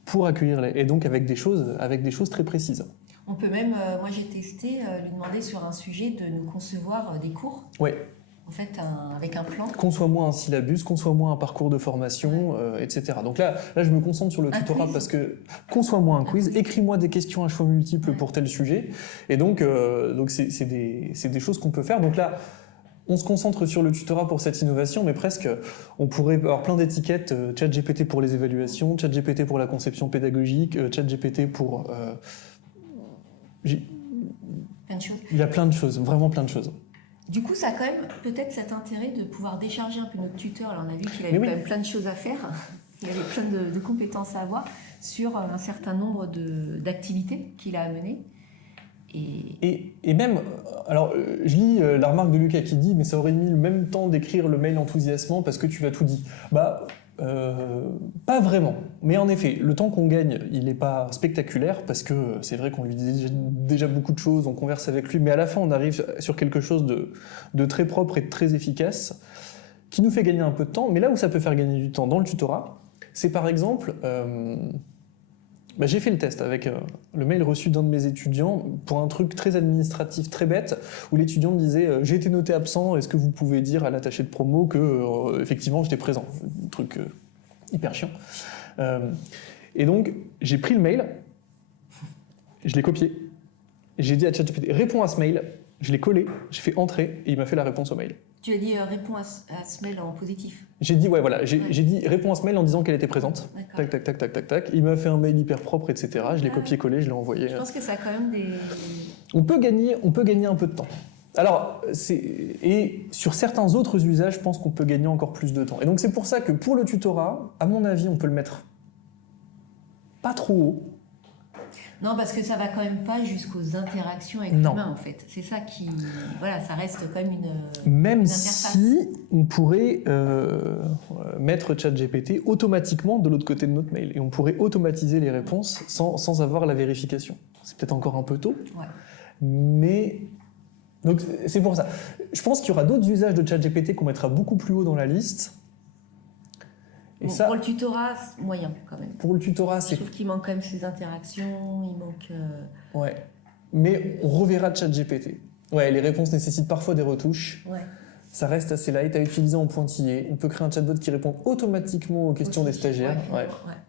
pour accueillir et donc avec des choses très précises. On peut même, moi j'ai testé, lui demander sur un sujet de nous concevoir des cours. Ouais. En fait, avec un plan. Conçois-moi un syllabus, conçois-moi un parcours de formation, etc. Donc là, je me concentre sur le tutorat parce que conçois-moi un quiz, écris-moi des questions à choix multiples pour tel sujet. Et donc c'est des choses qu'on peut faire. Donc là, on se concentre sur le tutorat pour cette innovation, mais presque, on pourrait avoir plein d'étiquettes, ChatGPT pour les évaluations, ChatGPT pour la conception pédagogique, ChatGPT pour... Plein de choses. Il y a plein de choses, vraiment plein de choses. Du coup, ça a quand même peut-être cet intérêt de pouvoir décharger un peu notre tuteur. Alors, on a vu qu'il avait Mais oui. quand même plein de choses à faire. Il avait plein de compétences à avoir sur un certain nombre d'activités qu'il a à mener. Et même, alors je lis la remarque de Lucas qui dit mais ça aurait mis le même temps d'écrire le mail enthousiasmant parce que tu as tout dit. Pas vraiment, mais en effet, le temps qu'on gagne, il n'est pas spectaculaire parce que c'est vrai qu'on lui dit déjà beaucoup de choses, on converse avec lui, mais à la fin on arrive sur quelque chose de très propre et de très efficace qui nous fait gagner un peu de temps, mais là où ça peut faire gagner du temps dans le tutorat, c'est par exemple J'ai fait le test avec le mail reçu d'un de mes étudiants pour un truc très administratif, très bête, où l'étudiant me disait j'ai été noté absent, est-ce que vous pouvez dire à l'attaché de promo que effectivement j'étais présent. Un truc hyper chiant. Et donc j'ai pris le mail, je l'ai copié, j'ai dit à ChatGPT réponds à ce mail, je l'ai collé, j'ai fait entrer et il m'a fait la réponse au mail. Tu as dit réponds à ce mail en positif. J'ai dit j'ai dit réponds à ce mail en disant qu'elle était présente. D'accord. Tac. Il m'a fait un mail hyper propre, etc. Je l'ai copié-collé, je l'ai envoyé. Je pense que ça a quand même des... On peut gagner un peu de temps. Alors, et sur certains autres usages, je pense qu'on peut gagner encore plus de temps. Et donc c'est pour ça que pour le tutorat, à mon avis, on peut le mettre pas trop haut. Non, parce que ça va quand même pas jusqu'aux interactions avec Non. l'humain, en fait. C'est ça qui... Voilà, ça reste quand même Même une interface. si on pourrait mettre ChatGPT automatiquement de l'autre côté de notre mail. Et on pourrait automatiser les réponses sans avoir la vérification. C'est peut-être encore un peu tôt. Ouais. Mais... Donc c'est pour ça. Je pense qu'il y aura d'autres usages de ChatGPT qu'on mettra beaucoup plus haut dans la liste. Et Bon, ça, pour le tutorat, moyen quand même. pour le tutorat, Je c'est... trouve qu'il manque quand même ces interactions, il manque... Ouais. Mais on reverra ChatGPT. Ouais, les réponses nécessitent parfois des retouches. Ouais. Ça reste assez light à utiliser en pointillé. On peut créer un chatbot qui répond automatiquement aux questions des stagiaires. Ouais.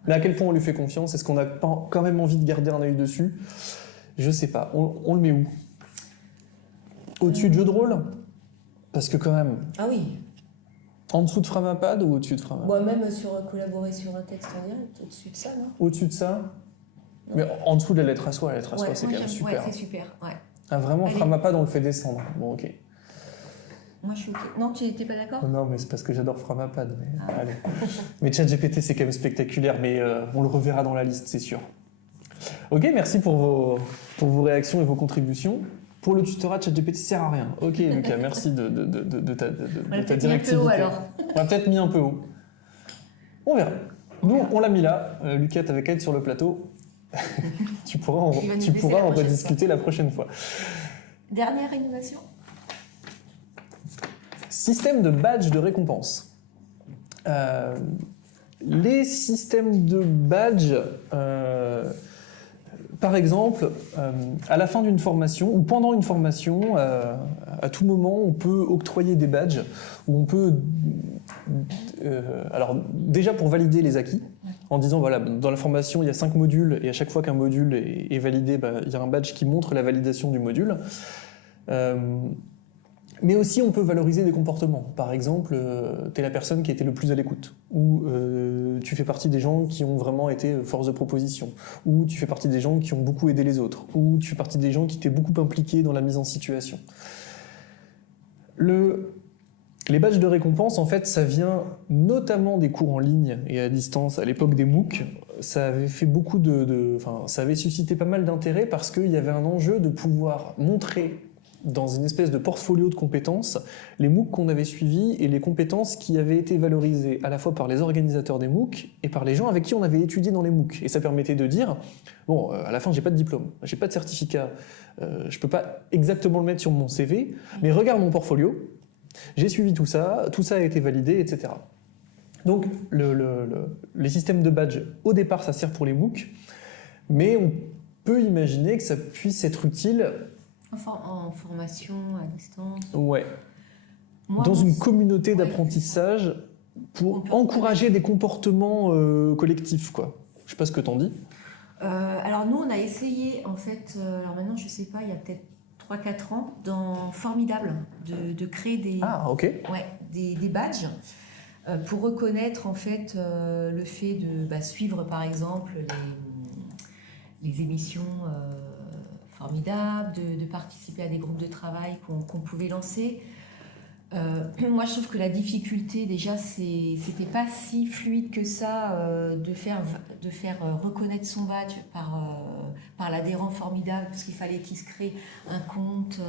Mais à quel point on lui fait confiance? Est-ce qu'on a quand même envie de garder un œil dessus? Je sais pas. On le met où? Au-dessus de jeu de rôle? Parce que quand même, Ah oui. en dessous de Framapad ou au-dessus de Framapad? Moi-même, collaborer sur un texte en direct, au-dessus de ça, non? Au-dessus de ça? Mais en dessous de la lettre à soi, c'est moi, quand même j'aime- super. Ouais, c'est super, ouais. Ah vraiment, Allez. Framapad, on le fait descendre. Bon, ok. Moi, je suis OK. Non, tu n'étais pas d'accord? Non, mais c'est parce que j'adore Framapad. Mais, Ah. allez. Mais ChatGPT, c'est quand même spectaculaire, mais on le reverra dans la liste, c'est sûr. Ok, merci pour vos réactions et vos contributions. Pour le tutorat, ChatGPT sert à rien. Ok, Lucas, merci de ta On l'a peut-être mis un peu directivité. haut, alors. On l'a peut-être mis un peu haut. On verra. Nous, on l'a mis là. Lucas, t'avais qu'à être sur le plateau. tu pourras Il va nous tu laisser pourras la en prochaine rediscuter la prochaine fois. Dernière innovation? Système de badge de récompense. Les systèmes de badge, par exemple, à la fin d'une formation ou pendant une formation, à tout moment, on peut octroyer des badges où on peut, alors déjà pour valider les acquis, en disant voilà, dans la formation il y a 5 modules et à chaque fois qu'un module est validé, il y a un badge qui montre la validation du module. Mais aussi, on peut valoriser des comportements. Par exemple, tu es la personne qui a été le plus à l'écoute, ou tu fais partie des gens qui ont vraiment été force de proposition, ou tu fais partie des gens qui ont beaucoup aidé les autres, ou tu fais partie des gens qui étaient beaucoup impliqués dans la mise en situation. Les badges de récompense, en fait, ça vient notamment des cours en ligne et à distance. À l'époque des MOOC, ça avait fait beaucoup ça avait suscité pas mal d'intérêt parce qu'il y avait un enjeu de pouvoir montrer dans une espèce de portfolio de compétences, les MOOC qu'on avait suivis et les compétences qui avaient été valorisées à la fois par les organisateurs des MOOC et par les gens avec qui on avait étudié dans les MOOC. Et ça permettait de dire, bon, à la fin, j'ai pas de diplôme, j'ai pas de certificat, je peux pas exactement le mettre sur mon CV, mais regarde mon portfolio, j'ai suivi tout ça a été validé, etc. Donc, les systèmes de badge, au départ, ça sert pour les MOOC, mais on peut imaginer que ça puisse être utile En formation, à distance. ouais. Moi, Dans mon- une communauté Ouais. d'apprentissage pour On peut encourager des comportements collectifs, quoi. Je sais pas ce que t'en dis. Alors nous, on a essayé, en fait, alors maintenant, je sais pas, il y a peut-être 3-4 ans, dans Formidable, de créer des badges pour reconnaître, en fait, le fait de suivre, par exemple, les émissions formidables, de participer à des groupes de travail qu'on pouvait lancer. Moi, je trouve que la difficulté, déjà, c'était pas si fluide que ça de faire reconnaître son badge par l'adhérent formidable, parce qu'il fallait qu'il se crée un compte.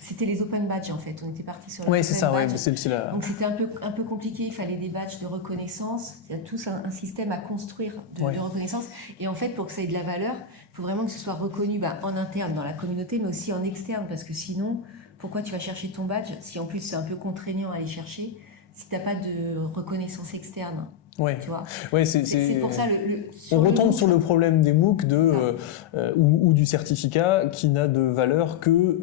C'était les open badges, en fait. On était parti sur les Oui, open c'est ça, ouais, badges. c'est la... Donc c'était un peu compliqué, il fallait des badges de reconnaissance, il y a tout un système à construire de reconnaissance. Et en fait, pour que ça ait de la valeur, il faut vraiment que ce soit reconnu en interne, dans la communauté, mais aussi en externe, parce que sinon, pourquoi tu vas chercher ton badge, si en plus c'est un peu contraignant à aller chercher, si tu n'as pas de reconnaissance externe? Ouais. Tu vois. Ouais, C'est pour ça on retombe MOOC, sur le problème des MOOC ou du certificat qui n'a de valeur que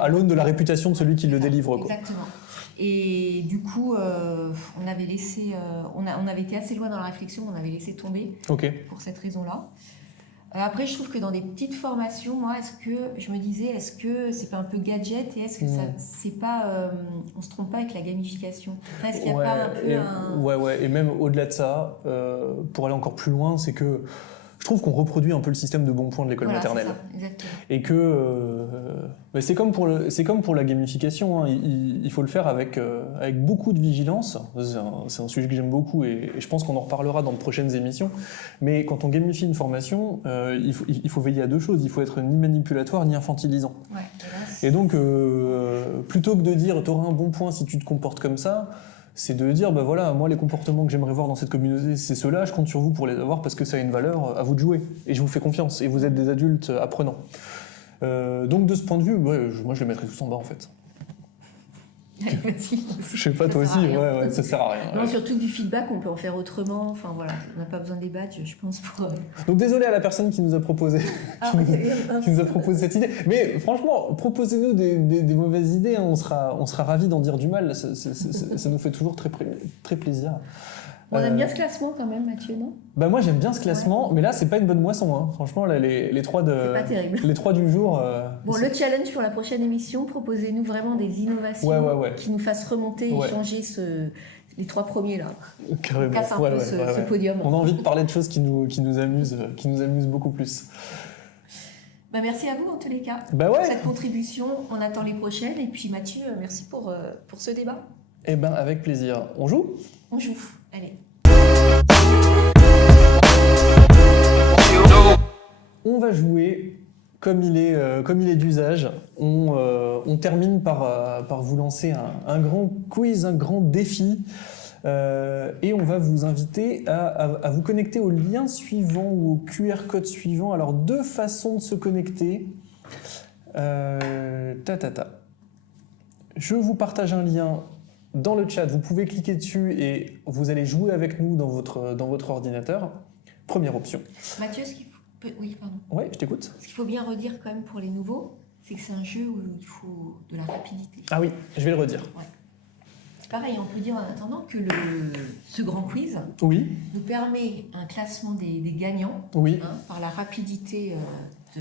à l'aune de la réputation de celui qui le délivre. Quoi. Exactement. Et du coup, on avait laissé, on avait été assez loin dans la réflexion, on avait laissé tomber pour cette raison-là. Après, je trouve que dans des petites formations, moi, je me disais, est-ce que c'est pas un peu gadget et est-ce que ça, c'est pas, on se trompe pas avec la gamification? Enfin, est-ce qu'il n'y a pas un peu Ouais. Et même au-delà de ça, pour aller encore plus loin, c'est que je trouve qu'on reproduit un peu le système de bons points de l'école maternelle. C'est ça, exactement. Et que c'est comme pour la gamification, hein, il faut le faire avec beaucoup de vigilance. C'est un sujet que j'aime beaucoup et je pense qu'on en reparlera dans de prochaines émissions. Mais quand on gamifie une formation, il faut veiller à deux choses. Il faut être ni manipulatoire ni infantilisant. Ouais, et donc, plutôt que de dire « tu auras un bon point si tu te comportes comme ça », c'est de dire, bah voilà, moi les comportements que j'aimerais voir dans cette communauté, c'est ceux-là, je compte sur vous pour les avoir parce que ça a une valeur, à vous de jouer. Et je vous fais confiance, et vous êtes des adultes apprenants. Donc de ce point de vue, moi je les mettrais tous en bas en fait. Je sais pas, toi aussi, ça sert à rien. Non, surtout du feedback, on peut en faire autrement, enfin voilà, on n'a pas besoin des badges, je pense, pour... Donc désolé à la personne qui nous a proposé, qui nous a proposé cette idée, mais franchement, proposez-nous des mauvaises idées, hein, on sera ravis d'en dire du mal, ça nous fait toujours très plaisir. On aime bien ce classement quand même, Mathieu, non? Bah moi j'aime bien ce classement, mais là c'est pas une bonne moisson, hein. Franchement là les trois du jour. Bon, le challenge pour la prochaine émission, proposez-nous vraiment des innovations qui nous fassent remonter et changer les trois premiers là. Carrément. On casse un peu ce podium. On a envie de parler de choses qui nous amusent beaucoup plus. Bah merci à vous en tous les cas pour cette contribution. On attend les prochaines et puis Mathieu, merci pour ce débat. Eh ben avec plaisir. On joue ? On joue. Allez. On va jouer comme il est d'usage. On termine par vous lancer un grand quiz, un grand défi. Et on va vous inviter à vous connecter au lien suivant ou au QR code suivant. Alors, deux façons de se connecter. Je vous partage un lien dans le chat. Vous pouvez cliquer dessus et vous allez jouer avec nous dans votre ordinateur. Première option. Mathieu, oui, pardon. Oui, je t'écoute. Ce qu'il faut bien redire quand même pour les nouveaux, c'est que c'est un jeu où il faut de la rapidité. Ah oui, je vais le redire. Ouais. Pareil, on peut dire en attendant que ce grand quiz nous permet un classement des gagnants par la rapidité.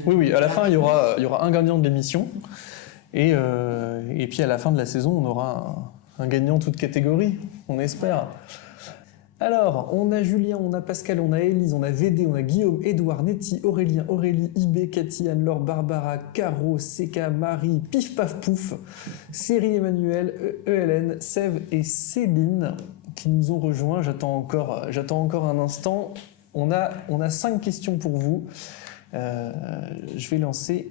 Oui, à la fin, il y aura un gagnant de l'émission. Et puis à la fin de la saison, on aura un gagnant toute catégorie, on espère. Alors, on a Julien, on a Pascal, on a Élise, on a VD, on a Guillaume, Édouard, Netty, Aurélien, Aurélie, Ibé, Cathy, Anne-Laure, Barbara, Caro, Seka, Marie, Pif Paf Pouf, Série, Emmanuel, ELN, Sève et Céline qui nous ont rejoints. J'attends encore un instant. On a 5 questions pour vous. Je vais lancer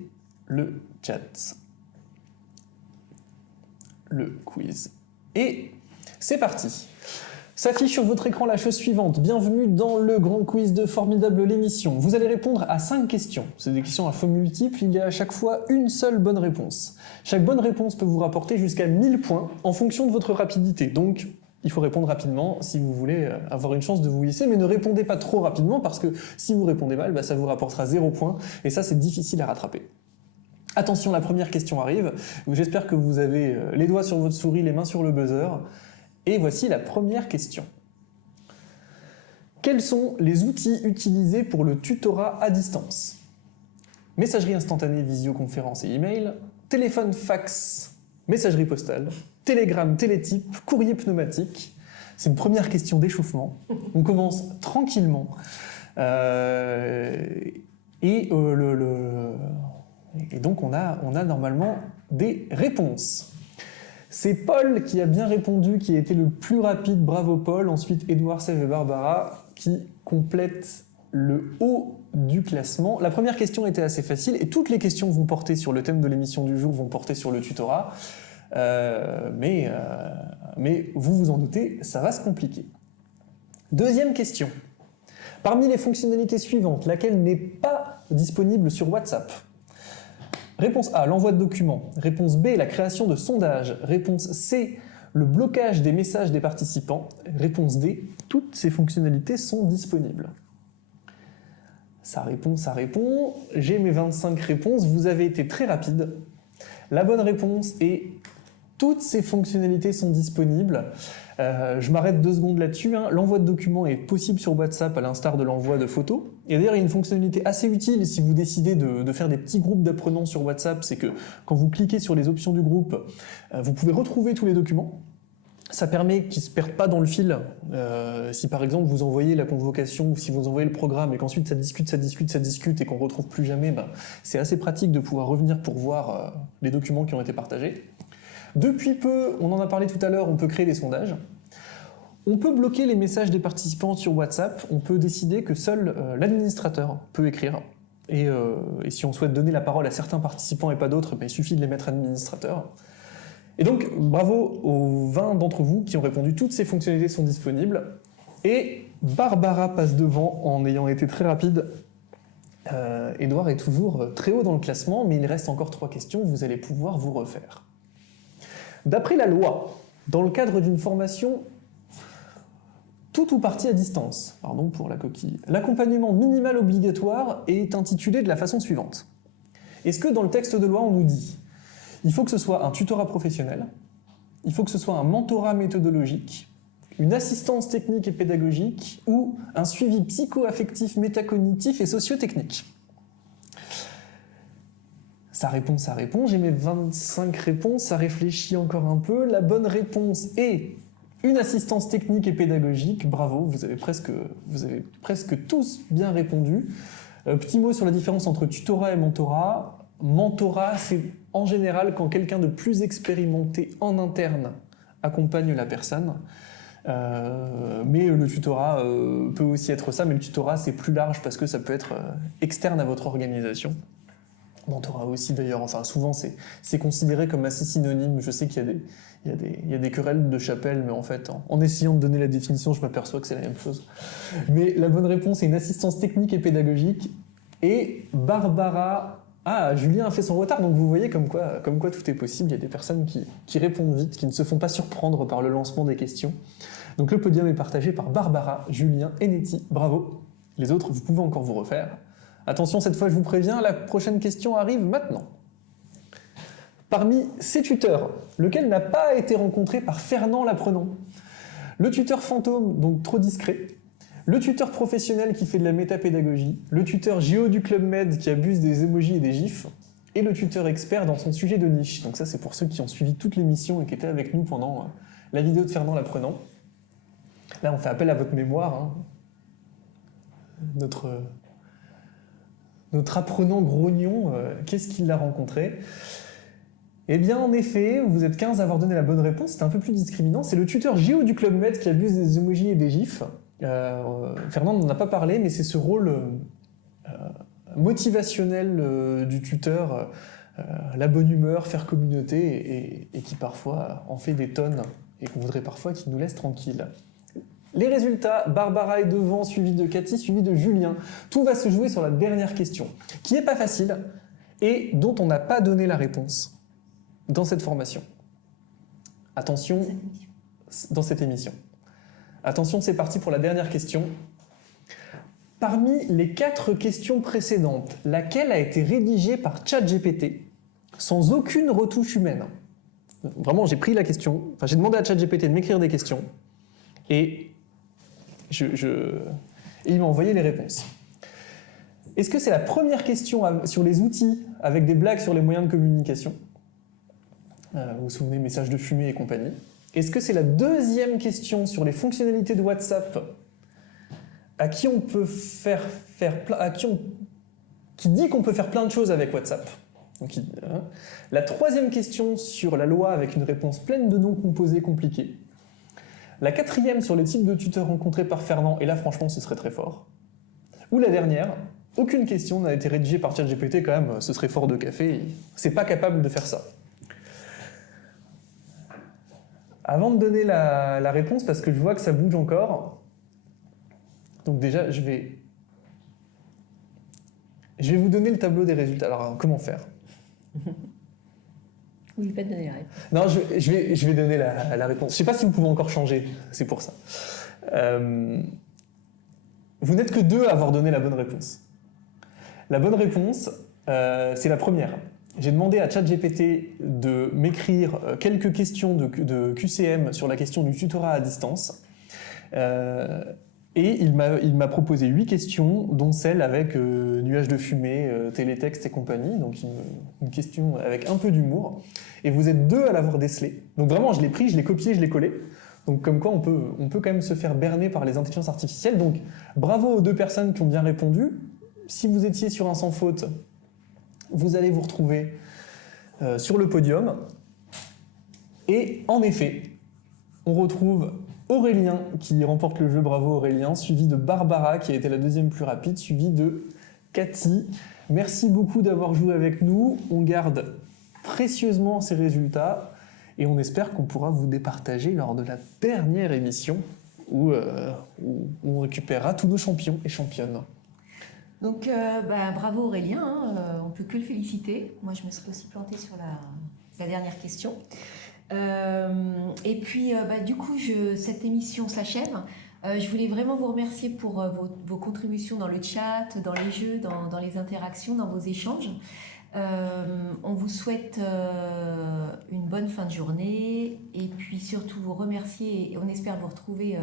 le chat. Le quiz. Et c'est parti. S'affiche sur votre écran la chose suivante. Bienvenue dans le grand quiz de Formidable l'émission. Vous allez répondre à 5 questions. C'est des questions à choix multiples. Il y a à chaque fois une seule bonne réponse. Chaque bonne réponse peut vous rapporter jusqu'à 1000 points en fonction de votre rapidité. Donc, il faut répondre rapidement si vous voulez avoir une chance de vous hisser, mais ne répondez pas trop rapidement parce que si vous répondez mal, ça vous rapportera 0 points et ça, c'est difficile à rattraper. Attention, la première question arrive. J'espère que vous avez les doigts sur votre souris, les mains sur le buzzer. Et voici la première question. Quels sont les outils utilisés pour le tutorat à distance ? Messagerie instantanée, visioconférence et email, téléphone fax, messagerie postale, télégramme, télétype, courrier pneumatique. C'est une première question d'échauffement. On commence tranquillement. Et donc on a normalement des réponses. C'est Paul qui a bien répondu, qui a été le plus rapide. Bravo Paul. Ensuite, Édouard, Sève et Barbara qui complètent le haut du classement. La première question était assez facile et toutes les questions vont porter sur le thème de l'émission du jour, vont porter sur le tutorat. Mais vous vous en doutez, ça va se compliquer. Deuxième question. Parmi les fonctionnalités suivantes, laquelle n'est pas disponible sur WhatsApp ? Réponse A, l'envoi de documents. Réponse B, la création de sondages. Réponse C, Le blocage des messages des participants. Réponse D. Toutes ces fonctionnalités sont disponibles. Ça répond. J'ai mes 25 réponses. Vous avez été très rapide. La bonne réponse est toutes ces fonctionnalités sont disponibles. Je m'arrête 2 secondes là-dessus. L'envoi de documents est possible sur WhatsApp à l'instar de l'envoi de photos. Et d'ailleurs, il y a une fonctionnalité assez utile si vous décidez de faire des petits groupes d'apprenants sur WhatsApp, c'est que quand vous cliquez sur les options du groupe, vous pouvez retrouver tous les documents. Ça permet qu'ils ne se perdent pas dans le fil. Si par exemple vous envoyez la convocation ou si vous envoyez le programme et qu'ensuite ça discute et qu'on ne retrouve plus jamais, c'est assez pratique de pouvoir revenir pour voir les documents qui ont été partagés. Depuis peu, on en a parlé tout à l'heure, on peut créer des sondages. On peut bloquer les messages des participants sur WhatsApp. On peut décider que seul l'administrateur peut écrire. Et si on souhaite donner la parole à certains participants et pas d'autres, il suffit de les mettre administrateurs. Et donc, bravo aux 20 d'entre vous qui ont répondu. Toutes ces fonctionnalités sont disponibles. Et Barbara passe devant en ayant été très rapide. Édouard est toujours très haut dans le classement, mais il reste encore 3 questions. Vous allez pouvoir vous refaire. D'après la loi, dans le cadre d'une formation tout ou partie à distance, pardon pour la coquille, l'accompagnement minimal obligatoire est intitulé de la façon suivante. Est-ce que dans le texte de loi, on nous dit il faut que ce soit un tutorat professionnel, il faut que ce soit un mentorat méthodologique, une assistance technique et pédagogique ou un suivi psycho-affectif, métacognitif et socio-technique? Ça répond, j'ai mes 25 réponses, ça réfléchit encore un peu. La bonne réponse est une assistance technique et pédagogique. Bravo, vous avez presque tous bien répondu. Petit mot sur la différence entre tutorat et mentorat. Mentorat, c'est en général quand quelqu'un de plus expérimenté en interne accompagne la personne. Mais le tutorat peut aussi être ça, mais le tutorat c'est plus large parce que ça peut être externe à votre organisation. Mentorat aussi d'ailleurs, enfin souvent c'est considéré comme assez synonyme. Je sais qu'il y a des querelles de chapelle, mais en fait en essayant de donner la définition, je m'aperçois que c'est la même chose. Mais la bonne réponse est une assistance technique et pédagogique. Et Barbara... Ah, Julien a fait son retard, donc vous voyez comme quoi tout est possible. Il y a des personnes qui répondent vite, qui ne se font pas surprendre par le lancement des questions. Donc le podium est partagé par Barbara, Julien et Nettie. Bravo. Les autres, vous pouvez encore vous refaire. Attention, cette fois je vous préviens, la prochaine question arrive maintenant. Parmi ces tuteurs, lequel n'a pas été rencontré par Fernand l'apprenant? Le tuteur fantôme, donc trop discret. Le tuteur professionnel qui fait de la métapédagogie. Le tuteur géo du Club Med qui abuse des emojis et des gifs. Et le tuteur expert dans son sujet de niche. Donc ça, c'est pour ceux qui ont suivi toute l'émission et qui étaient avec nous pendant la vidéo de Fernand l'apprenant. Là, on fait appel à votre mémoire. Notre apprenant grognon, qu'est-ce qu'il a rencontré? Eh bien, en effet, vous êtes 15 à avoir donné la bonne réponse, c'est un peu plus discriminant. C'est le tuteur géo du Club Med qui abuse des emojis et des gifs. Fernand n'en a pas parlé, mais c'est ce rôle motivationnel du tuteur, la bonne humeur, faire communauté, et qui parfois en fait des tonnes, et qu'on voudrait parfois qu'il nous laisse tranquille. Les résultats, Barbara est devant, suivi de Cathy, suivi de Julien. Tout va se jouer sur la dernière question, qui n'est pas facile, et dont on n'a pas donné la réponse dans cette formation. Attention, dans cette émission. Attention, c'est parti pour la dernière question. Parmi les 4 questions précédentes, laquelle a été rédigée par ChatGPT sans aucune retouche humaine? Vraiment, j'ai pris la question, j'ai demandé à ChatGPT de m'écrire des questions et il m'a envoyé les réponses. Est-ce que c'est la première question sur les outils avec des blagues sur les moyens de communication? Vous vous souvenez, messages de fumée et compagnie. Est-ce que c'est la deuxième question sur les fonctionnalités de WhatsApp qui dit qu'on peut faire plein de choses avec WhatsApp? Donc, la troisième question sur la loi avec une réponse pleine de noms composés compliqués. La quatrième sur les types de tuteurs rencontrés par Fernand, et là franchement ce serait très fort. Ou la dernière, aucune question n'a été rédigée par ChatGPT, quand même, ce serait fort de café, c'est pas capable de faire ça. Avant de donner la réponse, parce que je vois que ça bouge encore, donc déjà je vais vous donner le tableau des résultats. Alors comment faire? Vous ne voulez pas donner la réponse? Non, je vais donner la réponse. Je ne sais pas si vous pouvez encore changer, c'est pour ça. Vous n'êtes que 2 à avoir donné la bonne réponse. La bonne réponse, c'est la première. J'ai demandé à ChatGPT de m'écrire quelques questions de QCM sur la question du tutorat à distance. Et il m'a proposé 8 questions, dont celle avec nuage de fumée, télétexte et compagnie, donc une question avec un peu d'humour. Et vous êtes 2 à l'avoir décelé. Donc vraiment, je l'ai pris, je l'ai copié, je l'ai collé. Donc comme quoi, on peut quand même se faire berner par les intelligences artificielles. Donc bravo aux 2 personnes qui ont bien répondu. Si vous étiez sur un sans faute, vous allez vous retrouver sur le podium. Et en effet, on retrouve Aurélien qui remporte le jeu, bravo Aurélien, suivi de Barbara qui a été la deuxième plus rapide, suivi de Cathy. Merci beaucoup d'avoir joué avec nous, on garde précieusement ces résultats et on espère qu'on pourra vous départager lors de la dernière émission où on récupérera tous nos champions et championnes. Donc, bravo Aurélien, hein, on peut que le féliciter. Moi, je me serais aussi plantée sur la dernière question. Et puis, du coup, cette émission s'achève. Je voulais vraiment vous remercier pour vos contributions dans le chat, dans les jeux, dans les interactions, dans vos échanges. On vous souhaite une bonne fin de journée et puis surtout vous remercier et on espère vous retrouver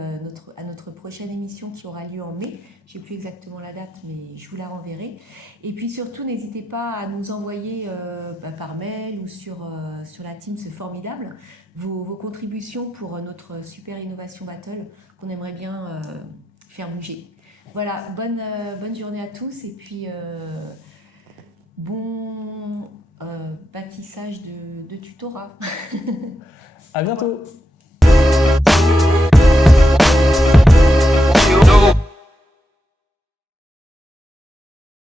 à notre prochaine émission qui aura lieu en mai. Je ne sais plus exactement la date mais je vous la renverrai. Et puis surtout n'hésitez pas à nous envoyer par mail ou sur la Teams formidable vos contributions pour notre super innovation battle qu'on aimerait bien faire bouger. Voilà, bonne journée à tous et puis bon bâtissage de tutorat. À bientôt.